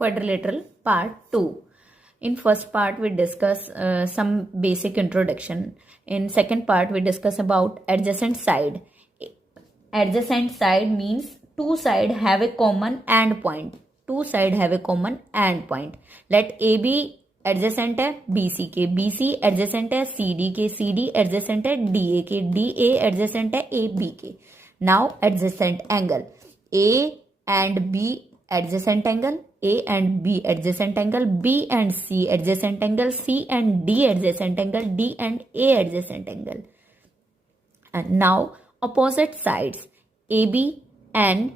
quadrilateral part 2. In first part we discuss some basic introduction. In second part we discuss about adjacent side. Adjacent side means two side have a common end point. Two side have a common end point. Let AB adjacent है BC के, BC adjacent है CD के, CD adjacent है DA के, DA adjacent है AB के. Now adjacent angle A and B adjacent angle, A and B adjacent angle, B and C adjacent angle, C and D adjacent angle, D and A adjacent angle. And now opposite sides AB and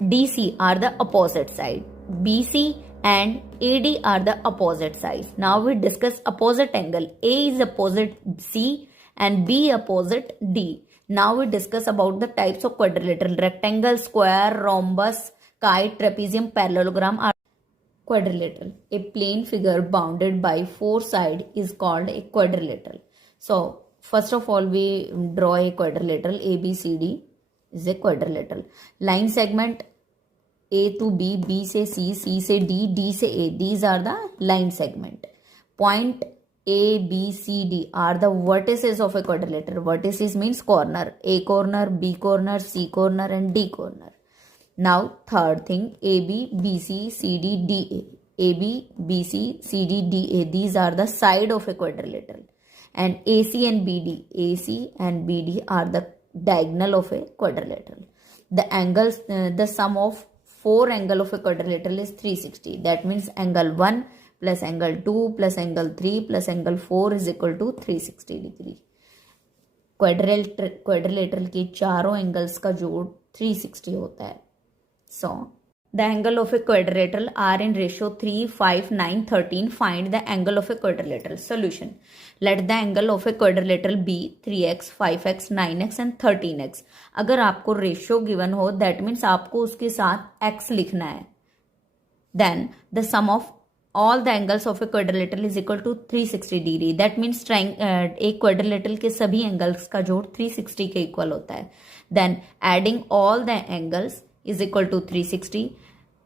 DC are the opposite side. BC and AD are the opposite sides. Now we discuss opposite angle. A is opposite C and B opposite D. Now we discuss about the types of quadrilateral. Rectangle, square, rhombus, kite, trapezium, parallelogram are quadrilateral. A plane figure bounded by four sides is called a quadrilateral. So first of all we draw a quadrilateral. ABCD is a quadrilateral. Line segment A to B, B से C, C से D, D से A. These are the line segment. Point A, B, C, D are the vertices of a quadrilateral. Vertices means corner. A corner, B corner, C corner and D corner. Now third thing, AB, BC, CD, DA. AB, BC, CD, DA. These are the side of a quadrilateral. And AC and BD. AC and BD are the diagonal of a quadrilateral. The angles, the sum of four angle of a quadrilateral is 360. That means angle 1 plus angle 2 plus angle 3 plus angle 4 is equal to 360 degree. Quadrilateral के चारों angles का जोड़ 360 होता है. So the angle of a quadrilateral are in ratio 3, 5, 9, 13. Find the angle of a quadrilateral. Solution. Let the angle of a quadrilateral be 3x, 5x, 9x and 13x. अगर आपको ratio given हो that means आपको उसके साथ x लिखना है. Then the sum of all the angles of a quadrilateral is equal to 360 degree. That means एक quadrilateral के सभी angles का जोड़ 360 के equal होता है. Then adding all the angles is equal to 360.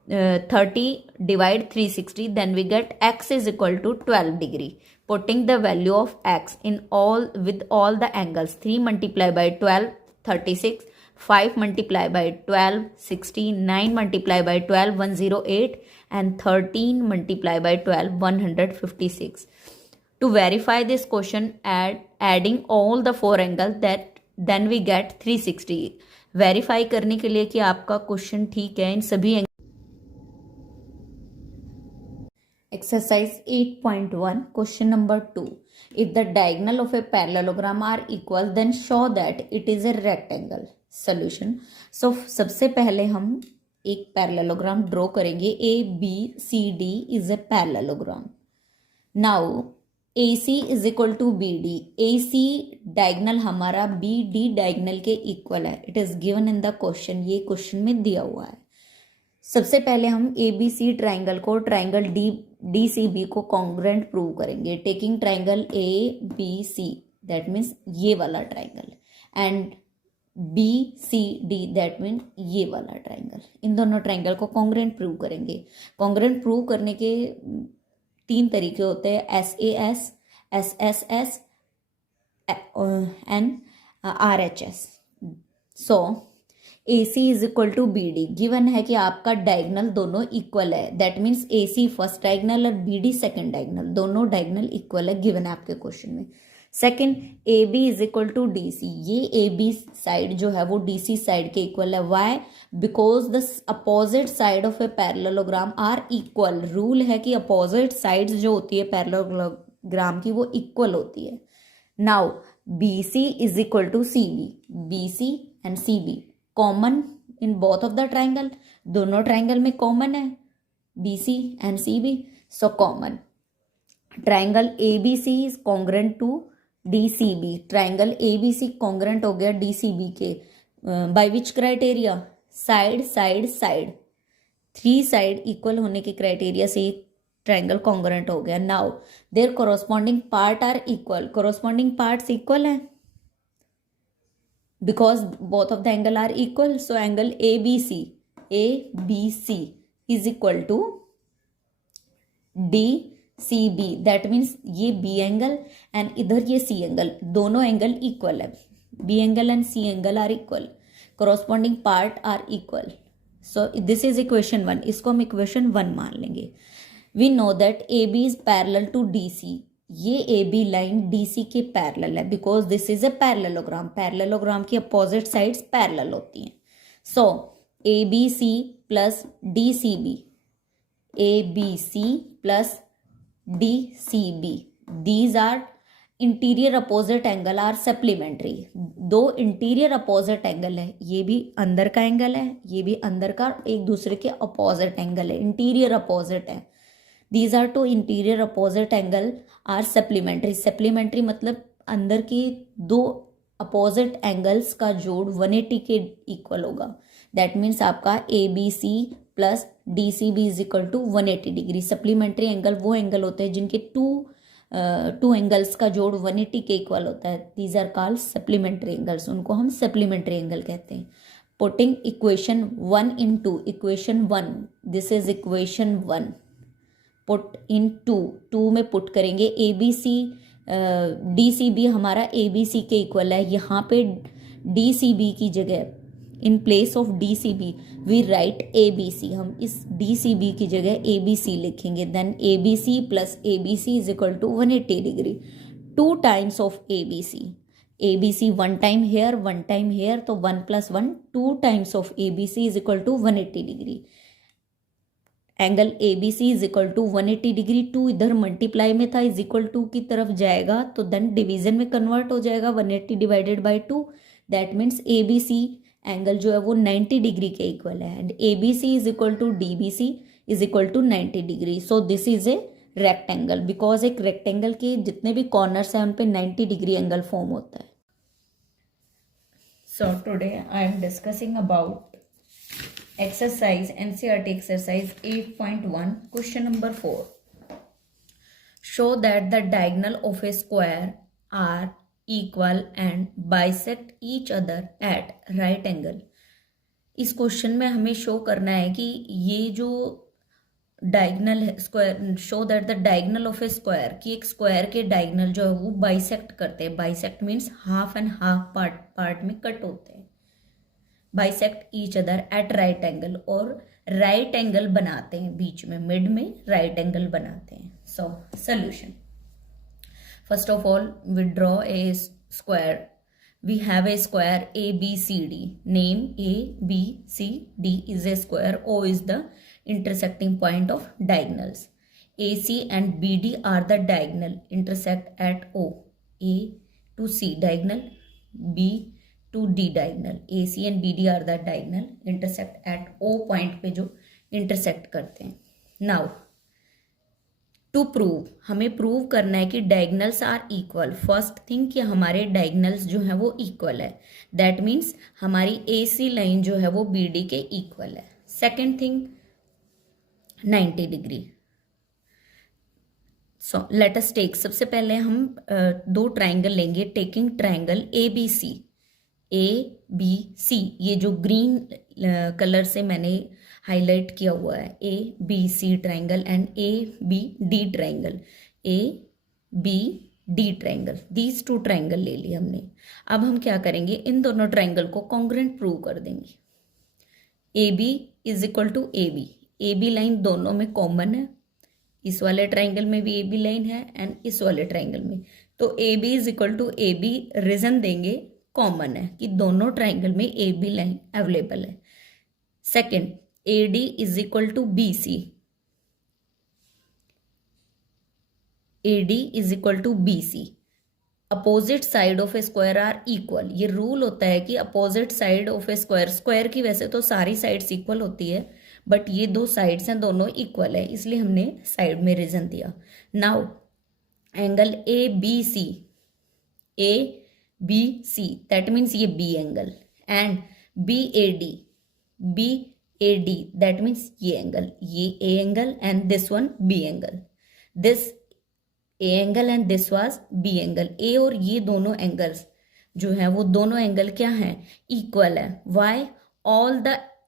30 divide 360, then we get x is equal to 12 degree. Putting the value of x in all with all the angles, 3 multiplied by 12 36, 5 multiplied by 12 60, 9 multiplied by 12 108 and 13 multiplied by 12 156. To verify this question, adding all the four angles, that then we get 360. Verify करने के लिए कि आपका question ठीक है इन सभी exercise 8.1 question number 2. If the diagonal of a parallelogram are equal then show that it is a rectangle. Solution. So सबसे पहले हम एक पैरेललोग्राम ड्रॉ करेंगे. A B C D is a parallelogram. Now AC is equal to B D. AC diagonal हमारा BD diagonal के equal है. It is given in the question. ये question में दिया हुआ है. सबसे पहले हम ABC ट्राइंगल को ट्राइंगल DCB को कॉन्ग्रुएंट प्रूव करेंगे. Taking triangle ABC that means ये वाला triangle and BCD that mean ये वाला ट्राइंगल. इन दोनों ट्राइंगल को कॉन्ग्रुएंट प्रूव करेंगे. कॉन्ग्रुएंट प्रूव करने के तीन तरीके होते हैं. SAS, SSS and RHS. So AC is equal to BD. Given है कि आपका डायगनल दोनों इक्वल है. That means AC first diagonal और BD सेकंड डायगनल. दोनों डायगनल इक्वल है गिवन है आपके क्वेश्चन में. Second AB is equal to DC. ये AB साइड जो है वो DC साइड के इक्वल है. Why? Because the opposite side of a parallelogram are equal. Rule है कि अपोजिट साइड्स जो होती है पैरेललोग्राम की वो इक्वल होती है. Now BC is equal to CB. BC and CB common in both of the triangle. दोनों ट्राइंगल में कॉमन है BC and CB. So common. Triangle ABC is congruent to DCB. Triangle ABC congruent हो गया DCB के. By which criteria? Side side side. 3 side equal होने के criteria से triangle congruent हो गया. Now there corresponding part are equal. Corresponding parts equal है because both of the angle are equal. So angle ABC is equal to D C B, that means ये B angle and इधर ये C angle, दोनों angle equal है, B angle and C angle are equal, corresponding part are equal. So this is equation 1, इसको हम equation 1 मान लेंगे. We know that AB is parallel to DC. ये AB line DC के parallel है because this is a parallelogram. Parallelogram की opposite sides parallel होती हैं. So ABC plus DCB, ABC plus DCB, these are interior opposite angle are supplementary. दो interior opposite angle है, ये भी अंदर का एंगल है, ये भी अंदर का, एक दूसरे के अपोजिट एंगल है, इंटीरियर अपोजिट है. These are two interior opposite angle are supplementary. Supplementary मतलब अंदर के दो अपोजिट एंगल्स का जोड़ 180 के इक्वल होगा. दैट मीन्स आपका ABC plus DCB is equal to 180 degree. Supplementary angle वो एंगल होते हैं जिनके टू एंगल्स का जोड़ 180 के इक्वल होता है. These are called supplementary angles, उनको हम सप्लीमेंट्री एंगल कहते हैं. Putting equation 1 into equation 1, this is equation 1, put in 2 में पुट करेंगे. ABC DCB हमारा ABC के इक्वल है. यहाँ पे DCB की जगह in place of DCB we write ABC. हम इस DCB की जगह ABC लिखेंगे. Then ABC plus ABC is equal to 180 degree. 2 times of ABC. ABC 1 time here 1 time here, तो 1 plus 1 2 times of ABC is equal to 180 degree. Angle ABC is equal to 180 degree. 2 इधर multiply में था, is equal to की तरफ जाएगा तो then division में convert हो जाएगा. 180 divided by 2, that means ABC angle जो है वो 90 डिग्री के इक्वल है. And ABC is equal to DBC is equal to 90 degree. So this is a rectangle, because एक रेक्टेंगल के जितने भी कॉर्नर्स हैं उन पे 90 डिग्री एंगल फॉर्म होता है. So today I am discussing about exercise NCERT exercise 8.1 question number 4. Show that the diagonal of a square are equal and bisect each other at right angle. इस question में हमें show करना है कि ये जो डायगोनल है square, show that the diagonal of a square, कि एक स्क्वायर के डायगोनल जो है वो बाइसेक्ट करते हैं. Bisect means half and half part में कट होते हैं. Bisect each other at right angle, और राइट एंगल बनाते हैं बीच में, मिड में राइट एंगल बनाते हैं. So solution. First of all, we draw a square. We have a square ABCD. Name ABCD is a square. O is the intersecting point of diagonals. AC and BD are the diagonal. Intersect at O. A to C diagonal. B to D diagonal. AC and BD are the diagonal. Intersect at O point पे जो intersect करते हैं. Now to prove, हमें prove करना है कि diagonals are equal. First thing कि हमारे डायगोनल्स जो हैं वो इक्वल है. दैट मीन्स हमारी AC लाइन जो है वो BD के इक्वल है. Second thing 90 degree. So let us take, सबसे पहले हम दो ट्राइंगल लेंगे. Taking triangle ABC. ये जो ग्रीन कलर से मैंने हाईलाइट किया हुआ है, ABC triangle and ABD triangle. ABD triangle, these 2 triangle ले लिए हमने. अब हम क्या करेंगे, इन दोनों ट्राइंगल को कॉन्ग्रुएंट प्रूव कर देंगे. AB is equal to AB. AB line दोनों में कॉमन है. इस वाले ट्राइंगल में भी AB लाइन है एंड इस वाले ट्राइंगल में. तो AB is equal to AB, reason देंगे कॉमन है कि दोनों ट्राइंगल में AB लाइन अवेलेबल है. Second, AD is equal to BC. AD is equal to BC. Opposite side of a square are equal. ये रूल होता है कि opposite side of a square की वैसे तो सारी साइड्स इक्वल होती है, बट ये दो साइड्स हैं दोनों इक्वल है, इसलिए हमने साइड में रीजन दिया. Now angle ABC, that means ये B angle, and BAD, that means ये एंगल, ये A angle and this one B angle. This A angle and this was B angle. A और ये दोनों एंगल्स जो है वो दोनों एंगल क्या हैं, इक्वल है. Why?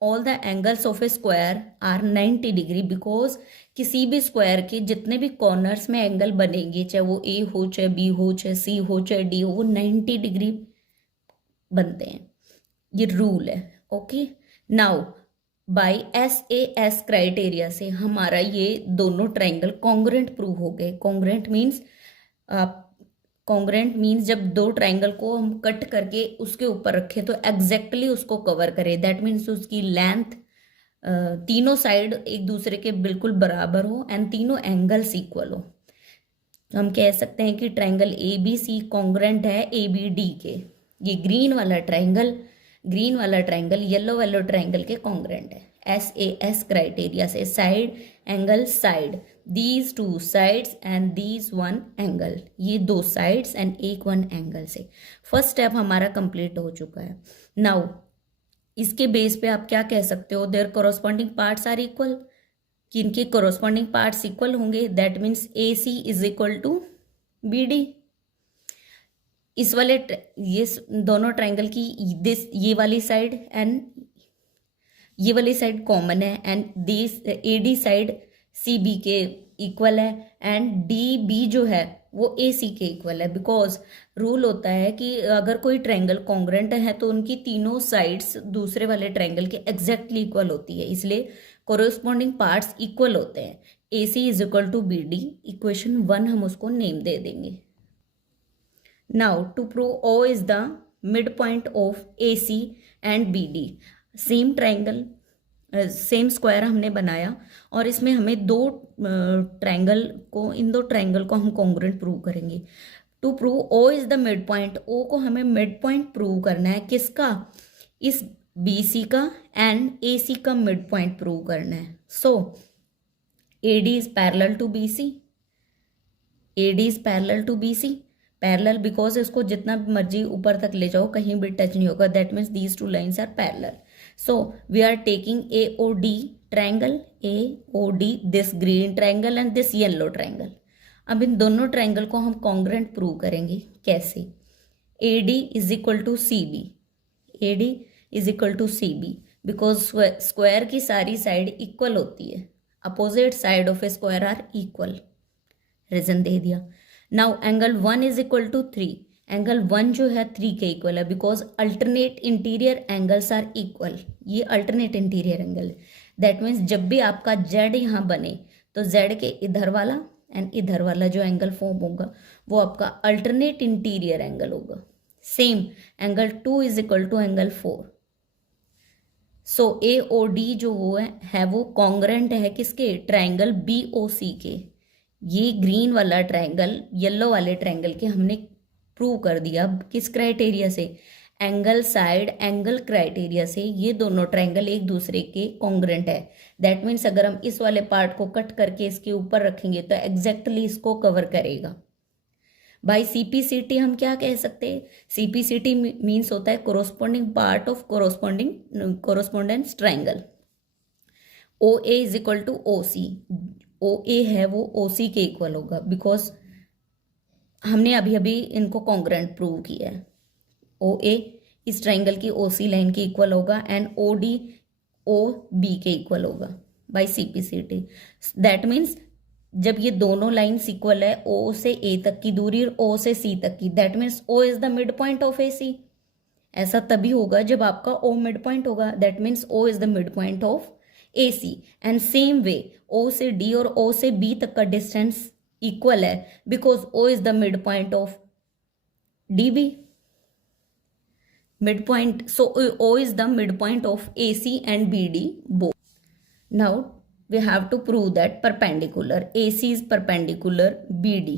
All the angles of a square are 90 degree, because किसी भी स्क्वायर के जितने भी कॉर्नर्स में एंगल बनेंगे, चाहे वो ए हो, चाहे बी हो, चाहे सी हो, चाहे डी हो, वो 90 डिग्री बनते हैं। ये रूल है। Okay, now by SAS criteria से हमारा ये दोनों ट्रायंगल कॉन्ग्रुएंट प्रूव हो गए। कॉन्ग्रुएंट मीन्स जब दो ट्रायंगल को हम कट करके उसके ऊपर रखें तो एग्जैक्टली उसको कवर करें। दैट मीन्स उसकी लेंथ तीनों साइड एक दूसरे के बिल्कुल बराबर हो एंड तीनों एंगल्स इक्वल हो। हम कह सकते हैं कि ट्रायंगल ABC कॉन्ग्रुएंट है ABD के। ये ग्रीन वाला ट्रायंगल येलो वाला ट्रायंगल के कॉन्ग्रुएंट है SAS क्राइटेरिया से। Side angle side, these two sides and these one angle, ये दो साइड्स एंड एक वन एंगल से फर्स्ट स्टेप हमारा कंप्लीट हो चुका है। नाउ इसके बेस पे आप क्या कह सकते हो, their corresponding parts are equal, कि इनके कोरोस्पॉन्डिंग पार्ट्स इक्वल होंगे। That means AC is equal to BD। इस वाले ये दोनों ट्रायंगल की ये वाली साइड एंड ये वाली साइड कॉमन है and this AD side CB के इक्वल है एंड DB जो है वो AC के इक्वल है। बिकॉज रूल होता है कि अगर कोई ट्रायंगल कॉन्ग्रुएंट है तो उनकी तीनों साइड्स दूसरे वाले ट्रायंगल के एग्जैक्टली इक्वल होती है, इसलिए कोरोस्पॉन्डिंग पार्ट्स इक्वल होते हैं। AC is equal to BD, equation 1 हम उसको नेम दे देंगे। Now to prove O is the midpoint of AC and BD, same triangle same square हमने बनाया और इसमें हमें दो ट्रायंगल को, इन दो ट्रायंगल को हम कॉन्ग्रुएंट प्रूव करेंगे। To prove O is the mid point, O को हमें मिड पॉइंट प्रूव करना है। किसका? इस BC का एंड AC का मिड पॉइंट प्रूव करना है। So AD is parallel to BC, AD is parallel to BC, parallel because इसको जितना मर्जी ऊपर तक ले जाओ कहीं भी टच नहीं होगा। That means these two lines are parallel. So we are taking AOD triangle, AOD, this green triangle and this yellow triangle. अब इन दोनों ट्रायंगल को हम कॉन्ग्रुएंट प्रूव करेंगे। कैसे? AD is equal to CB, AD is equal to CB because square की सारी side equal होती है। Opposite side of a square are equal, reason दे दिया। Now angle 1 is equal to 3, angle 1 जो है 3 के इक्वल है because alternate interior angles are equal. ये अल्टरनेट इंटीरियर एंगल है। दैट मीन्स जब भी आपका Z यहाँ बने तो Z के इधर वाला एंड इधर वाला जो एंगल फॉर्म होगा वो आपका अल्टरनेट इंटीरियर एंगल होगा। Same angle 2 is equal to angle 4। So AOD जो वो है वो कॉन्ग्रुएंट है किसके? ट्रायंगल BOC के। ये ग्रीन वाला ट्रायंगल येलो वाले ट्रायंगल के हमने प्रूव कर दिया। किस क्राइटेरिया से? एंगल साइड एंगल क्राइटेरिया से ये दोनों ट्रायंगल एक दूसरे के कॉन्ग्रुएंट है। दैट मीन्स अगर हम इस वाले पार्ट को कट करके इसके ऊपर रखेंगे तो एग्जैक्टली इसको कवर करेगा। बाय CPCT हम क्या कह सकते हैं? CPCT मीन्स होता है corresponding part of correspondence triangle. OA is equal to OC, OA है वो OC के इक्वल होगा बिकॉज हमने अभी अभी इनको कॉन्ग्रुएंट प्रूव किया है। OA इस ट्रायंगल की OC लाइन के इक्वल होगा एंड OD OB के इक्वल होगा बाय CPCT। दैट मीन्स जब ये दोनों लाइन्स इक्वल है, O से A तक की दूरी और O से C तक की, that means O is the mid point of AC। ऐसा तभी होगा जब आपका O मिड पॉइंट होगा। That means O is the mid point of AC and same way O से D और O से B तक का डिस्टेंस इक्वल है because O is the mid point of DB, mid point. So O is the mid point of AC and BD both. Now we have to prove that perpendicular AC is perpendicular BD.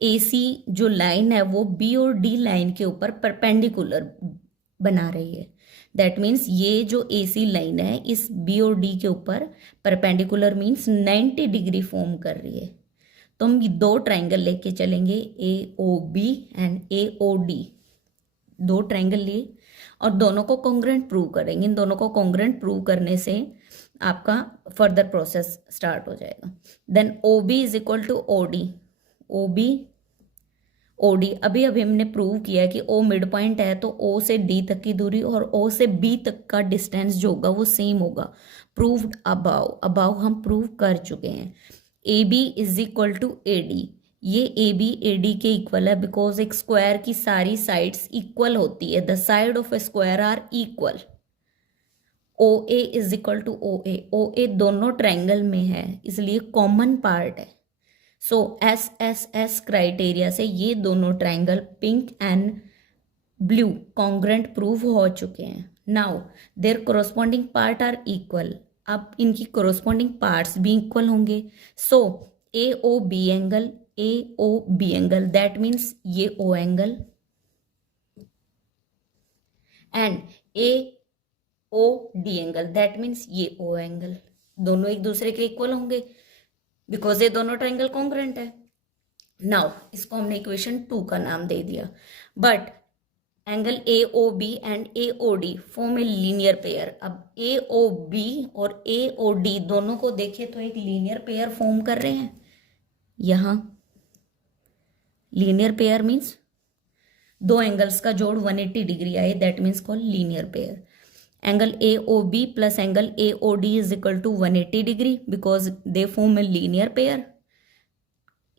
AC जो line है वो B और D line के ऊपर perpendicular बना रही है। That means ये जो AC लाइन है इस B और D के ऊपर परपेंडिकुलर मीन्स 90 डिग्री फॉर्म कर रही है। तो हम दो ट्रायंगल लेके चलेंगे AOB एंड AOD, दो ट्रायंगल लिए और दोनों को कॉन्ग्रुएंट प्रूव करेंगे। इन दोनों को कॉन्ग्रुएंट प्रूव करने से आपका फर्दर प्रोसेस स्टार्ट हो जाएगा। Then OB is equal to OD, OD अभी अभी हमने प्रूव किया है कि O मिड पॉइंट है तो O से D तक की दूरी और O से B तक का डिस्टेंस जो होगा वो सेम होगा। प्रूव्ड अबाउ, अबाउ हम प्रूव कर चुके हैं। AB is equal to AD, ये AB AD के इक्वल है बिकॉज एक स्क्वायर की सारी साइड्स इक्वल होती है। The side of a square are equal. OA is equal to OA, OA दोनों ट्रायंगल में है इसलिए कॉमन पार्ट है। सो SSS क्राइटेरिया से ये दोनों triangle pink and blue congruent prove हो चुके हैं। Now there corresponding part are equal, अब इनकी कोरोस्पॉन्डिंग पार्ट्स भी इक्वल होंगे। So AOB angle, AOB angle that means ये O angle and AOD angle that means ये O एंगल, दोनों एक दूसरे के इक्वल होंगे बिकॉज ये दोनों ट्रायंगल कॉन्ग्रेंट है। नाउ इसको हमने इक्वेशन 2 का नाम दे दिया। But angle AOB and AOD form a linear pair. अब AOB और AOD दोनों को देखें तो एक लीनियर पेयर फॉर्म कर रहे हैं। यहां लीनियर पेयर मीन्स दो एंगल्स का जोड़ 180 डिग्री आए, that means called linear pair. Angle AOB plus angle AOD is equal to 180 degree because they form a linear pair.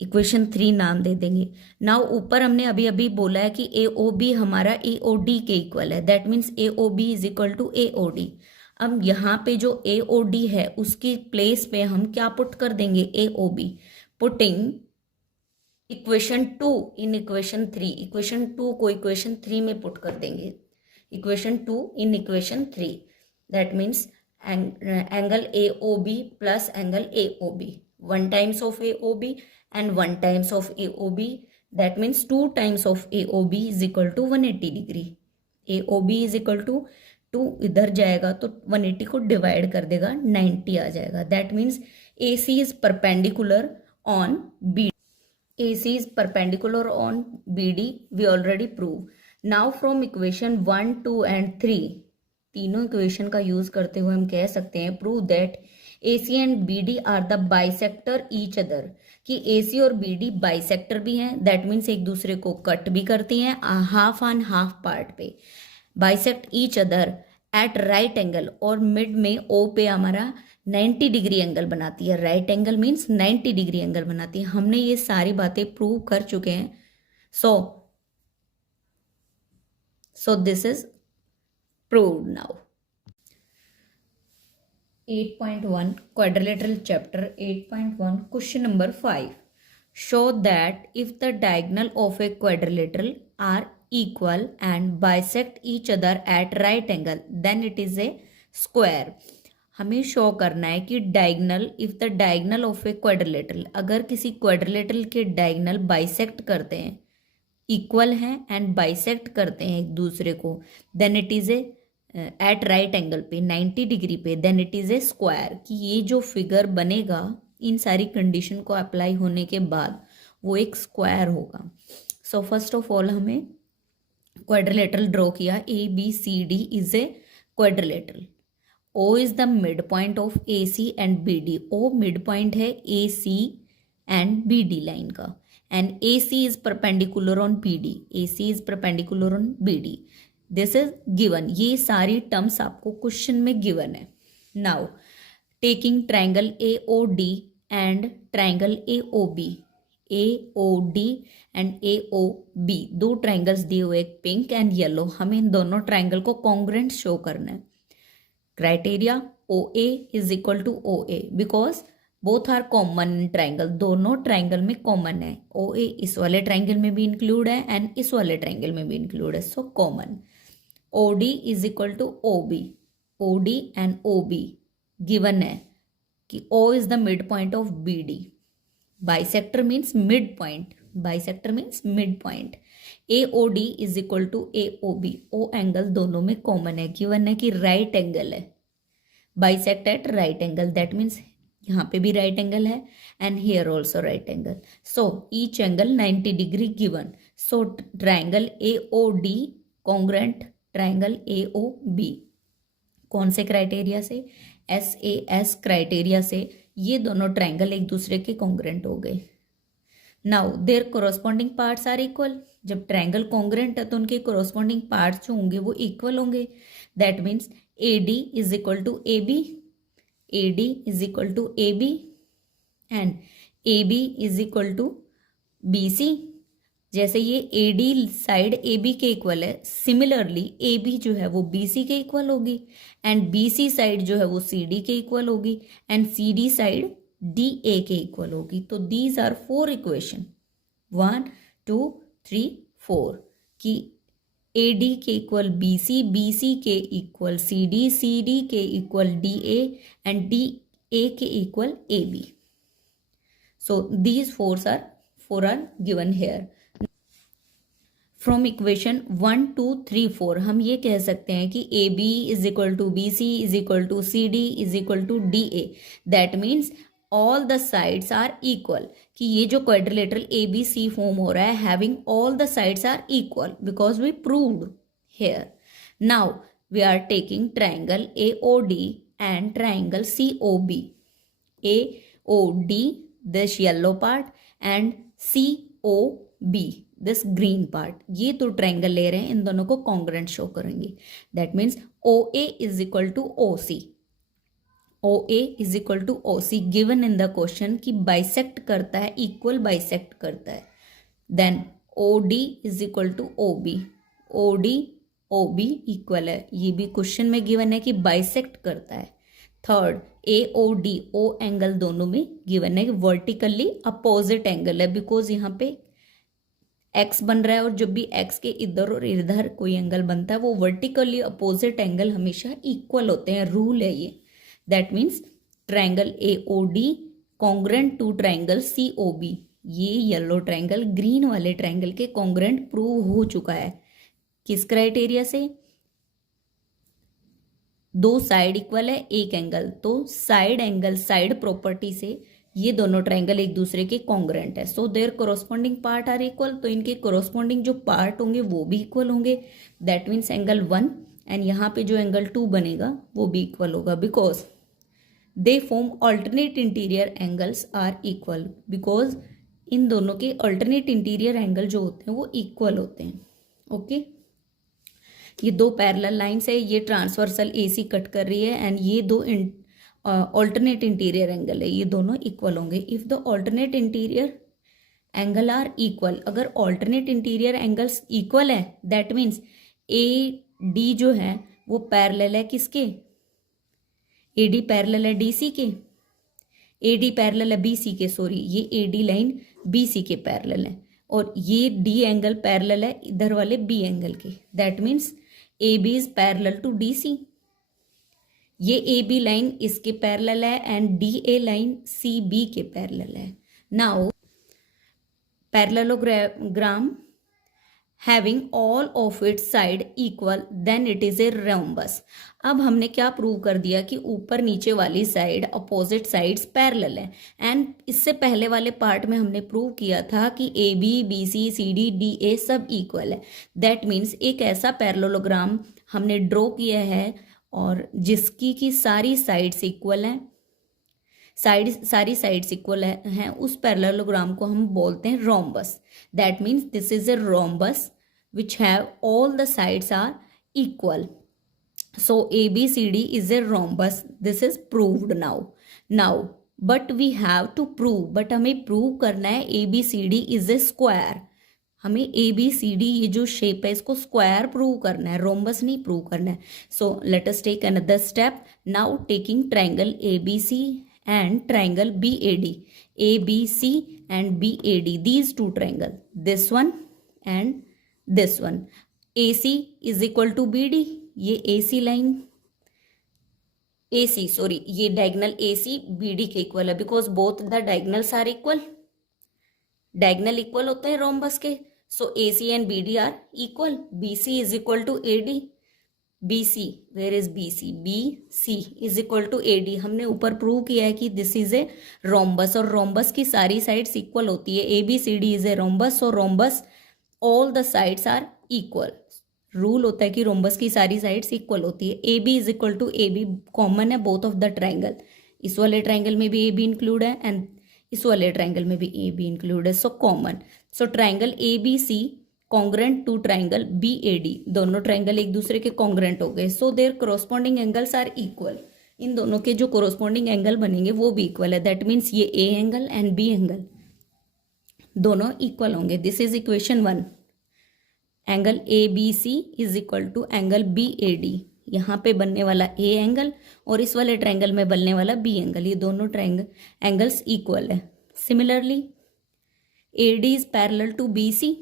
Equation 3 नाम दे देंगे। नाउ ऊपर हमने अभी अभी बोला है कि AOB हमारा AOD के इक्वल है, that means AOB is equal to AOD। अब यहाँ पे जो AOD है उसकी प्लेस पे हम क्या पुट कर देंगे, AOB, पुटिंग इक्वेशन 2 इन इक्वेशन 3। इक्वेशन 2 को इक्वेशन 3 में पुट कर देंगे, equation 2 in equation 3, that means angle AOB plus angle AOB, 1 times of AOB and 1 times of AOB, that means 2 times of AOB is equal to 180 degree. AOB is equal to 2 इधर जाएगा तो 180 को divide कर देगा, 90 आ जाएगा। That means AC is perpendicular on BD, AC is perpendicular on BD, we already prove। now from equation 1 2 and 3 तीनों equation का use करते हुए हम कह सकते हैं prove that AC and BD are the bisector each other, कि AC और BD बाइसेक्टर भी हैं, दैट मीन्स एक दूसरे को कट भी करती हैं हाफ ऑन हाफ पार्ट पे, bisect each other at right angle, और मिड में O पे हमारा 90 डिग्री एंगल बनाती है। Right angle means 90 degree angle बनाती है। हमने ये सारी बातें प्रूव कर चुके हैं। So this is proved now। 8.1 quadrilateral chapter 8.1 question number 5, show that if the diagonal of a quadrilateral are equal and bisect each other at right angle then it is a square। हमें show करना है कि diagonal, if the diagonal of a quadrilateral, अगर किसी quadrilateral के diagonal bisect करते हैं, equal हैं एंड बाइसेक्ट करते हैं एक दूसरे को, then it is a at right angle पे 90 डिग्री पे, then it is a square, कि ये जो फिगर बनेगा इन सारी कंडीशन को अप्लाई होने के बाद वो एक स्क्वायर होगा। सो फर्स्ट ऑफ ऑल हमें क्वाड्रिलेटरल ड्रॉ किया, ABCD is a quadrilateral. O is the mid point of AC and BD, O mid point है AC एंड BD लाइन का, and AC is perpendicular on BD, AC is perpendicular on BD, this is given. ये सारी terms आपको question में given है। Now taking triangle AOD and triangle AOB, AOD and AOB दो triangles दिए हुए, एक पिंक एंड येलो, हमें इन दोनों ट्रायंगल को कॉन्ग्रेंट शो करना है। Criteria OA is equal to OA because both are common in triangle, दोनों ट्राइंगल में कॉमन है। OA इस वाले ट्राइंगल में भी इंक्लूड है एंड इस वाले ट्राइंगल में भी इंक्लूड है, so common. OD is equal to OB, OD and OB given है कि O is the mid point of BD, bisector means mid point, bisector means mid point. AOD is equal to AOB, O angle दोनों में common है, given है कि right angle है, bisect at right angle, that means यहाँ पे भी right angle है and here also right angle, so each angle 90 degree given. So triangle AOD congruent triangle AOB, कौन से क्राइटेरिया से, SAS क्राइटेरिया से ये दोनों ट्राइंगल एक दूसरे के कॉन्ग्रेंट हो गए। Now there corresponding parts are equal. जब ट्रायंगल कॉन्ग्रेंट है तो उनके कोरोस्पॉन्डिंग पार्ट्स जो होंगे वो इक्वल होंगे। That means A D is equal to A B, A D is equal to A B and A B is equal to B C. जैसे ये A D side A B के equal है, similarly A B जो है वो B C के equal होगी and B C side जो है वो सी डी के इक्वल होगी and C D side D A के इक्वल होगी। तो दीज आर 4 इक्वेशन 1 2 3 4 कि ए डी के इक्वल बी सी के इक्वल सी डी के equal D A and D A के equal A B. So these four are given here. From equation 1 2 3 4 हम ये कह सकते हैं कि A B is equal to B C is equal to C D is equal to D A. That means all the sides are equal, कि ये जो quadrilateral A B C form हो रहा है having all the sides are equal because we proved here. Now we are taking triangle A O D and triangle C O B. A O D this yellow part and COB this green part, ये तो triangle ले रहे हैं, इन दोनों को congruent show करेंगे। That means OA is equal to OC, OA is equal to OC given in the question कि बाइसेक्ट करता है, इक्वल बाइसेक्ट करता है। Then OD is equal to OB, OD OB equal है, ये भी क्वेश्चन में गिवन है कि बाइसेक्ट करता है। थर्ड AOD O एंगल दोनों में गिवन है कि वर्टिकली अपोजिट एंगल है बिकॉज यहाँ पे x बन रहा है और जब भी x के इधर और इधर कोई एंगल बनता है वो वर्टिकली अपोजिट एंगल हमेशा इक्वल होते हैं, रूल है ये। That means triangle AOD congruent to triangle COB, ये येलो ट्रायंगल ग्रीन वाले ट्रायंगल के कॉन्ग्रेंट प्रूव हो चुका है। किस क्राइटेरिया से? दो साइड इक्वल है, एक एंगल, तो साइड एंगल साइड प्रॉपर्टी से ये दोनों ट्रायंगल एक दूसरे के कॉन्ग्रेंट है। So their corresponding part are equal, तो इनके कोरोस्पॉन्डिंग जो पार्ट होंगे वो भी इक्वल होंगे। दैट मीन्स एंगल 1 एंड यहाँ पे जो एंगल 2 बनेगा वो भी इक्वल होगा because they form alternate interior angles are equal, because इन दोनों के अल्टरनेट इंटीरियर एंगल जो होते हैं वो इक्वल होते हैं। ओके ये दो पैरेलल लाइंस है, ये ट्रांसवर्सल AC कट कर रही है एंड ये दो ऑल्टरनेट इंटीरियर एंगल है, ये दोनों इक्वल होंगे if the alternate interior angle are equal. अगर ऑल्टरनेट इंटीरियर एंगल्स इक्वल है दैट मीन्स AD जो है वो पैरेलल है किसके? AD पैरेलल है DC के, AD पैरेलल है BC के, सॉरी ये AD लाइन BC के पैरेलल है और ये D एंगल पैरेलल है इधर वाले B एंगल के। That means AB is parallel to DC, ये AB लाइन इसके पैरेलल है एंड DA लाइन CB के पैरेलल है। Now parallelogram having all of its side equal then it is a rhombus. अब हमने क्या प्रूव कर दिया कि ऊपर नीचे वाली साइड अपोजिट साइड्स पैरेलल है एंड इससे पहले वाले पार्ट में हमने प्रूव किया था कि AB BC CD DA सब इक्वल है। दैट मीन्स एक ऐसा पैरेललोग्राम हमने ड्रॉ किया है और जिसकी की सारी साइड्स इक्वल हैं, सारी साइड्स इक्वल हैं, उस पैरेललोग्राम को हम बोलते हैं rhombus. That means this is a rhombus which have all the sides are equal. So ABCD is a rhombus. This is proved now but we have to prove, but हमें prove करना है ABCD is a square। हमें ABCD ये जो shape है इसको square prove करना है, रोम्बस नहीं प्रूव करना है। So let us take another step now, taking triangle ABC and triangle BAD, ABC and BAD, these two triangle, this one and this one, AC is equal to BD, ये AC line AC sorry ये diagonal AC BD के equal है because both the diagonals are equal, diagonal equal होते हैं rhombus के। So AC and BD are equal. BC is equal to AD, BC where is BC, BC is equal to AD। हमने ऊपर prove किया है कि this is a rhombus और rhombus की सारी साइड्स इक्वल होती है। ABCD इज ए रोम्बस और rhombus all the sides are equal. Rule होता है कि रोम्बस की सारी साइड्स इक्वल होती है। AB is equal to AB common है बोथ ऑफ द ट्राइंगल, इस वाले ट्राइंगल में भी AB इंक्लूड है एंड इस वाले ट्राइंगल में भी ए बी इंक्लूड है, so common. So triangle A B C congruent to triangle B A D, दोनों ट्राइंगल एक दूसरे के कॉन्ग्रेंट हो गए, so their corresponding angles are equal. इन दोनों के जो कोरोस्पॉन्डिंग एंगल बनेंगे वो भी इक्वल है, दैट मीन्स ये A angle and B angle दोनों इक्वल होंगे। This is equation 1। Angle A B C is equal to angle B A D, यहाँ पे बनने वाला ए एंगल और इस वाले ट्रायंगल में बनने वाला बी एंगल, ये दोनों ट्रायंगल एंगल्स इक्वल है। Similarly A D is parallel to B C,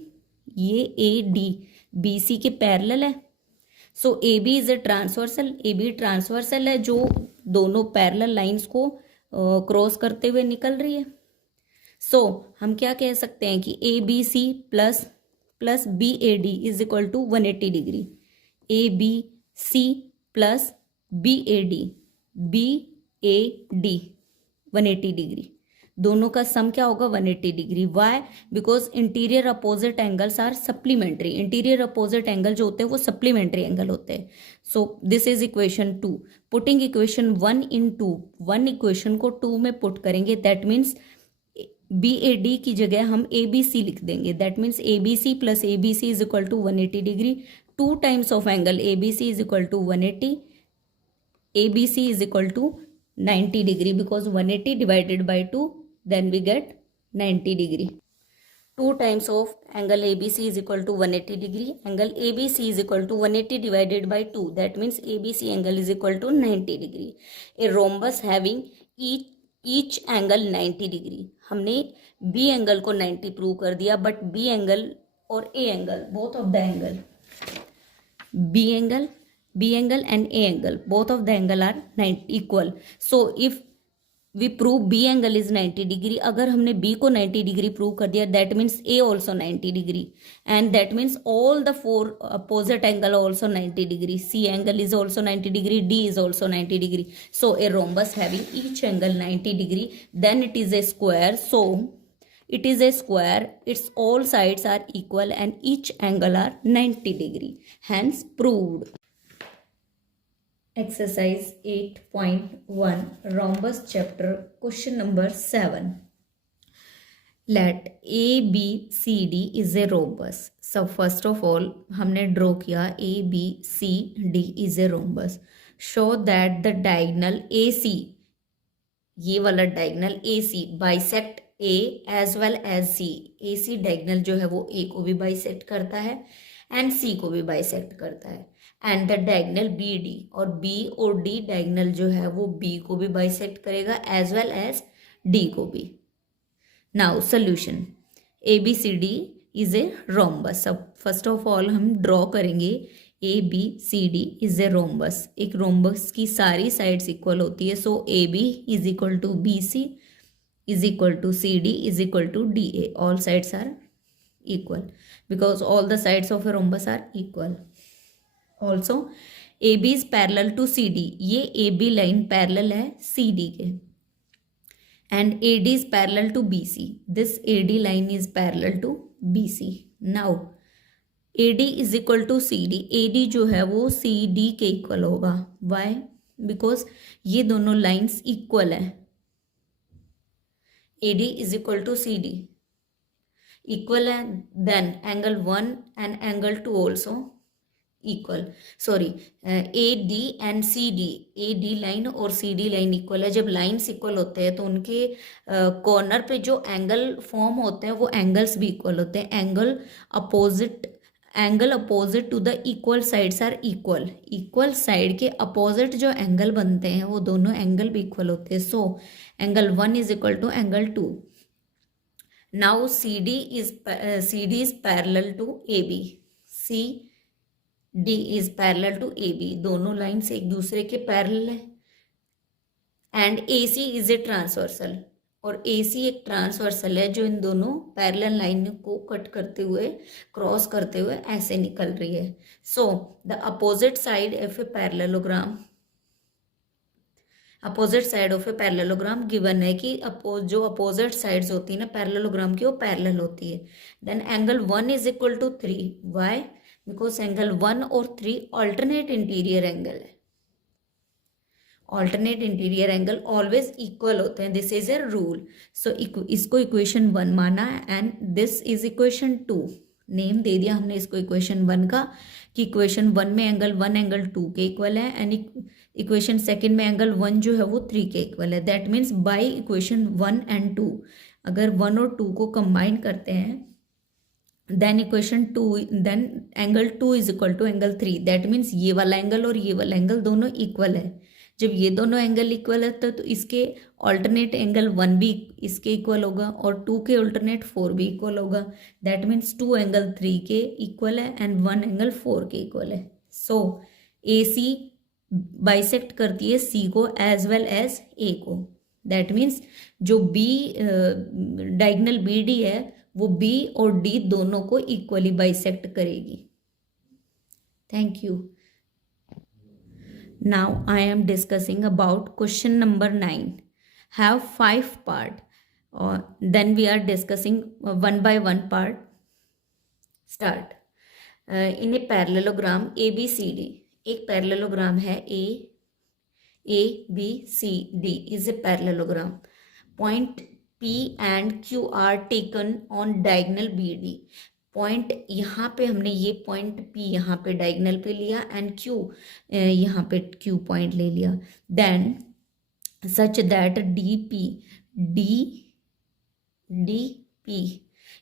ये ए डी बी सी के पैरेलल है। So A B is a transversal, A B transversal है जो दोनों पैरेलल लाइंस को क्रॉस करते हुए निकल रही है। सो हम क्या कह सकते हैं कि A B C plus B A D is equal to 180 degree, A B C plus B A D 180 degree, दोनों का सम क्या होगा 180 degree. Why? Because interior opposite angles are supplementary, interior opposite angle जो होते हैं वो supplementary angle होते हैं। So this is equation 2। Putting equation 1 in 2, 1 equation को 2 में पुट करेंगे, that means B A D की जगह हम ए बी सी लिख देंगे, that means A B C plus A B C is equal to 180 degree, 2 times of angle A B C is equal to 180, A B C is equal to 90 degree, because 180 divided by 2 then we get 90 degree. 2 times of angle ABC is equal to 180 degree. Angle ABC is equal to 180 divided by 2. That means ABC angle is equal to 90 degree. A rhombus having each angle 90 degree. हमने B angle को 90 prove कर दिया, but B angle और A angle, both of the angle, B angle and A angle, both of the angle are 90 equal. So if we prove B angle is 90 degree, अगर हमने B को 90 degree prove कर दिया, that means A also 90 degree, and that means all the 4 opposite angle also 90 degree, C angle is also 90 degree, D is also 90 degree. So a rhombus having each angle 90 degree, then it is a square. So it is a square, its all sides are equal and each angle are 90 degree, hence proved. Exercise 8.1 rhombus chapter, question number 7. Let ABCD is a rhombus. So first of all हमने draw किया ABCD is a rhombus. Show that the diagonal AC, ये वाला diagonal AC bisect A as well as C. AC diagonal जो है वो A को भी bisect करता है and C को भी bisect करता है. And the diagonal B D, और बी और डी डायगनल जो है वो बी को भी बाइसेक्ट करेगा एज वेल एज डी को भी. Now solution, A B C D is a rhombus. अब फर्स्ट ऑफ ऑल हम ड्रॉ करेंगे A B C D is a rhombus. एक रोम्बस की सारी साइड्स इक्वल होती है. So A B is equal to B C is equal to C D is equal to D A. All sides are equal because all the sides of a rhombus are equal. Also A B is parallel to C D, ये A B line parallel है C D के, and A D is parallel to B C. This A D line is parallel to B C. Now A D is equal to C D, A D जो है वो C D के equal होगा. Why? Because ये दोनों lines equal है. A D is equal to C D equal है, then angle 1 and angle 2 also equal. Sorry, A D and C D, A D line और सी डी लाइन इक्वल है. जब lines equal होते हैं तो उनके corner पे जो एंगल फॉर्म होते हैं वो एंगल्स भी इक्वल होते हैं. Angle opposite to the equal sides are equal. Equal side के अपोजिट जो एंगल बनते हैं वो दोनों एंगल भी इक्वल होते हैं. So angle 1 is equal to angle 2. Now C D is parallel to A B, C D is parallel to A B, दोनों लाइन्स एक दूसरे के पैरेलल है. And A C is a transversal, और A सी एक transversal है जो इन दोनों पैरेलल लाइन को कट करते हुए, क्रॉस करते हुए ऐसे निकल रही है. सो the opposite side of a parallelogram, opposite side of a parallelogram given है कि जो अपोजिट साइड्स होती है ना पैरेललोग्राम की, वो पैरेलल होती है. Then angle 1 is equal to 3. Why? Because angle 1 और 3 ऑल्टरनेट इंटीरियर एंगल है. Alternate interior angle always equal होते हैं, this is a rule. So इसको इक्वेशन 1 माना and this is equation 2. Name दे दिया हमने इसको इक्वेशन 1 का कि इक्वेशन 1 में एंगल 1 एंगल 2 के इक्वल है एंड इक्वेशन सेकंड में एंगल 1 जो है वो 3 के इक्वल है. That means by equation 1 and 2 अगर 1 और 2 को कंबाइन करते हैं then equation 2 then angle 2 is equal to angle 3. That means ये वाला एंगल और ये वाला एंगल दोनों इक्वल है. जब ये दोनों एंगल इक्वल है तो इसके ऑल्टरनेट एंगल 1 भी इसके इक्वल होगा और 2 के ऑल्टरनेट 4 भी इक्वल होगा. दैट मीन्स 2 एंगल 3 के इक्वल है एंड 1 एंगल 4 के इक्वल है. सो ए सी बाइसेक्ट करती है सी को एज वेल एज ए को. दैट मीन्स जो बी डायगोनल बी डी है वो बी और डी दोनों को इक्वली बाइसेक्ट करेगी. Thank you. Now I am discussing about question number 9. Have 5 part. Then we are discussing one by one part. Start. In a parallelogram ABCD. एक parallelogram है ABCD is a parallelogram. Point P and Q are taken on diagonal BD. Point यहाँ पे हमने ये point P यहाँ पे diagonal पे लिया एंड Q यहाँ पे Q पॉइंट ले लिया. Then such that DP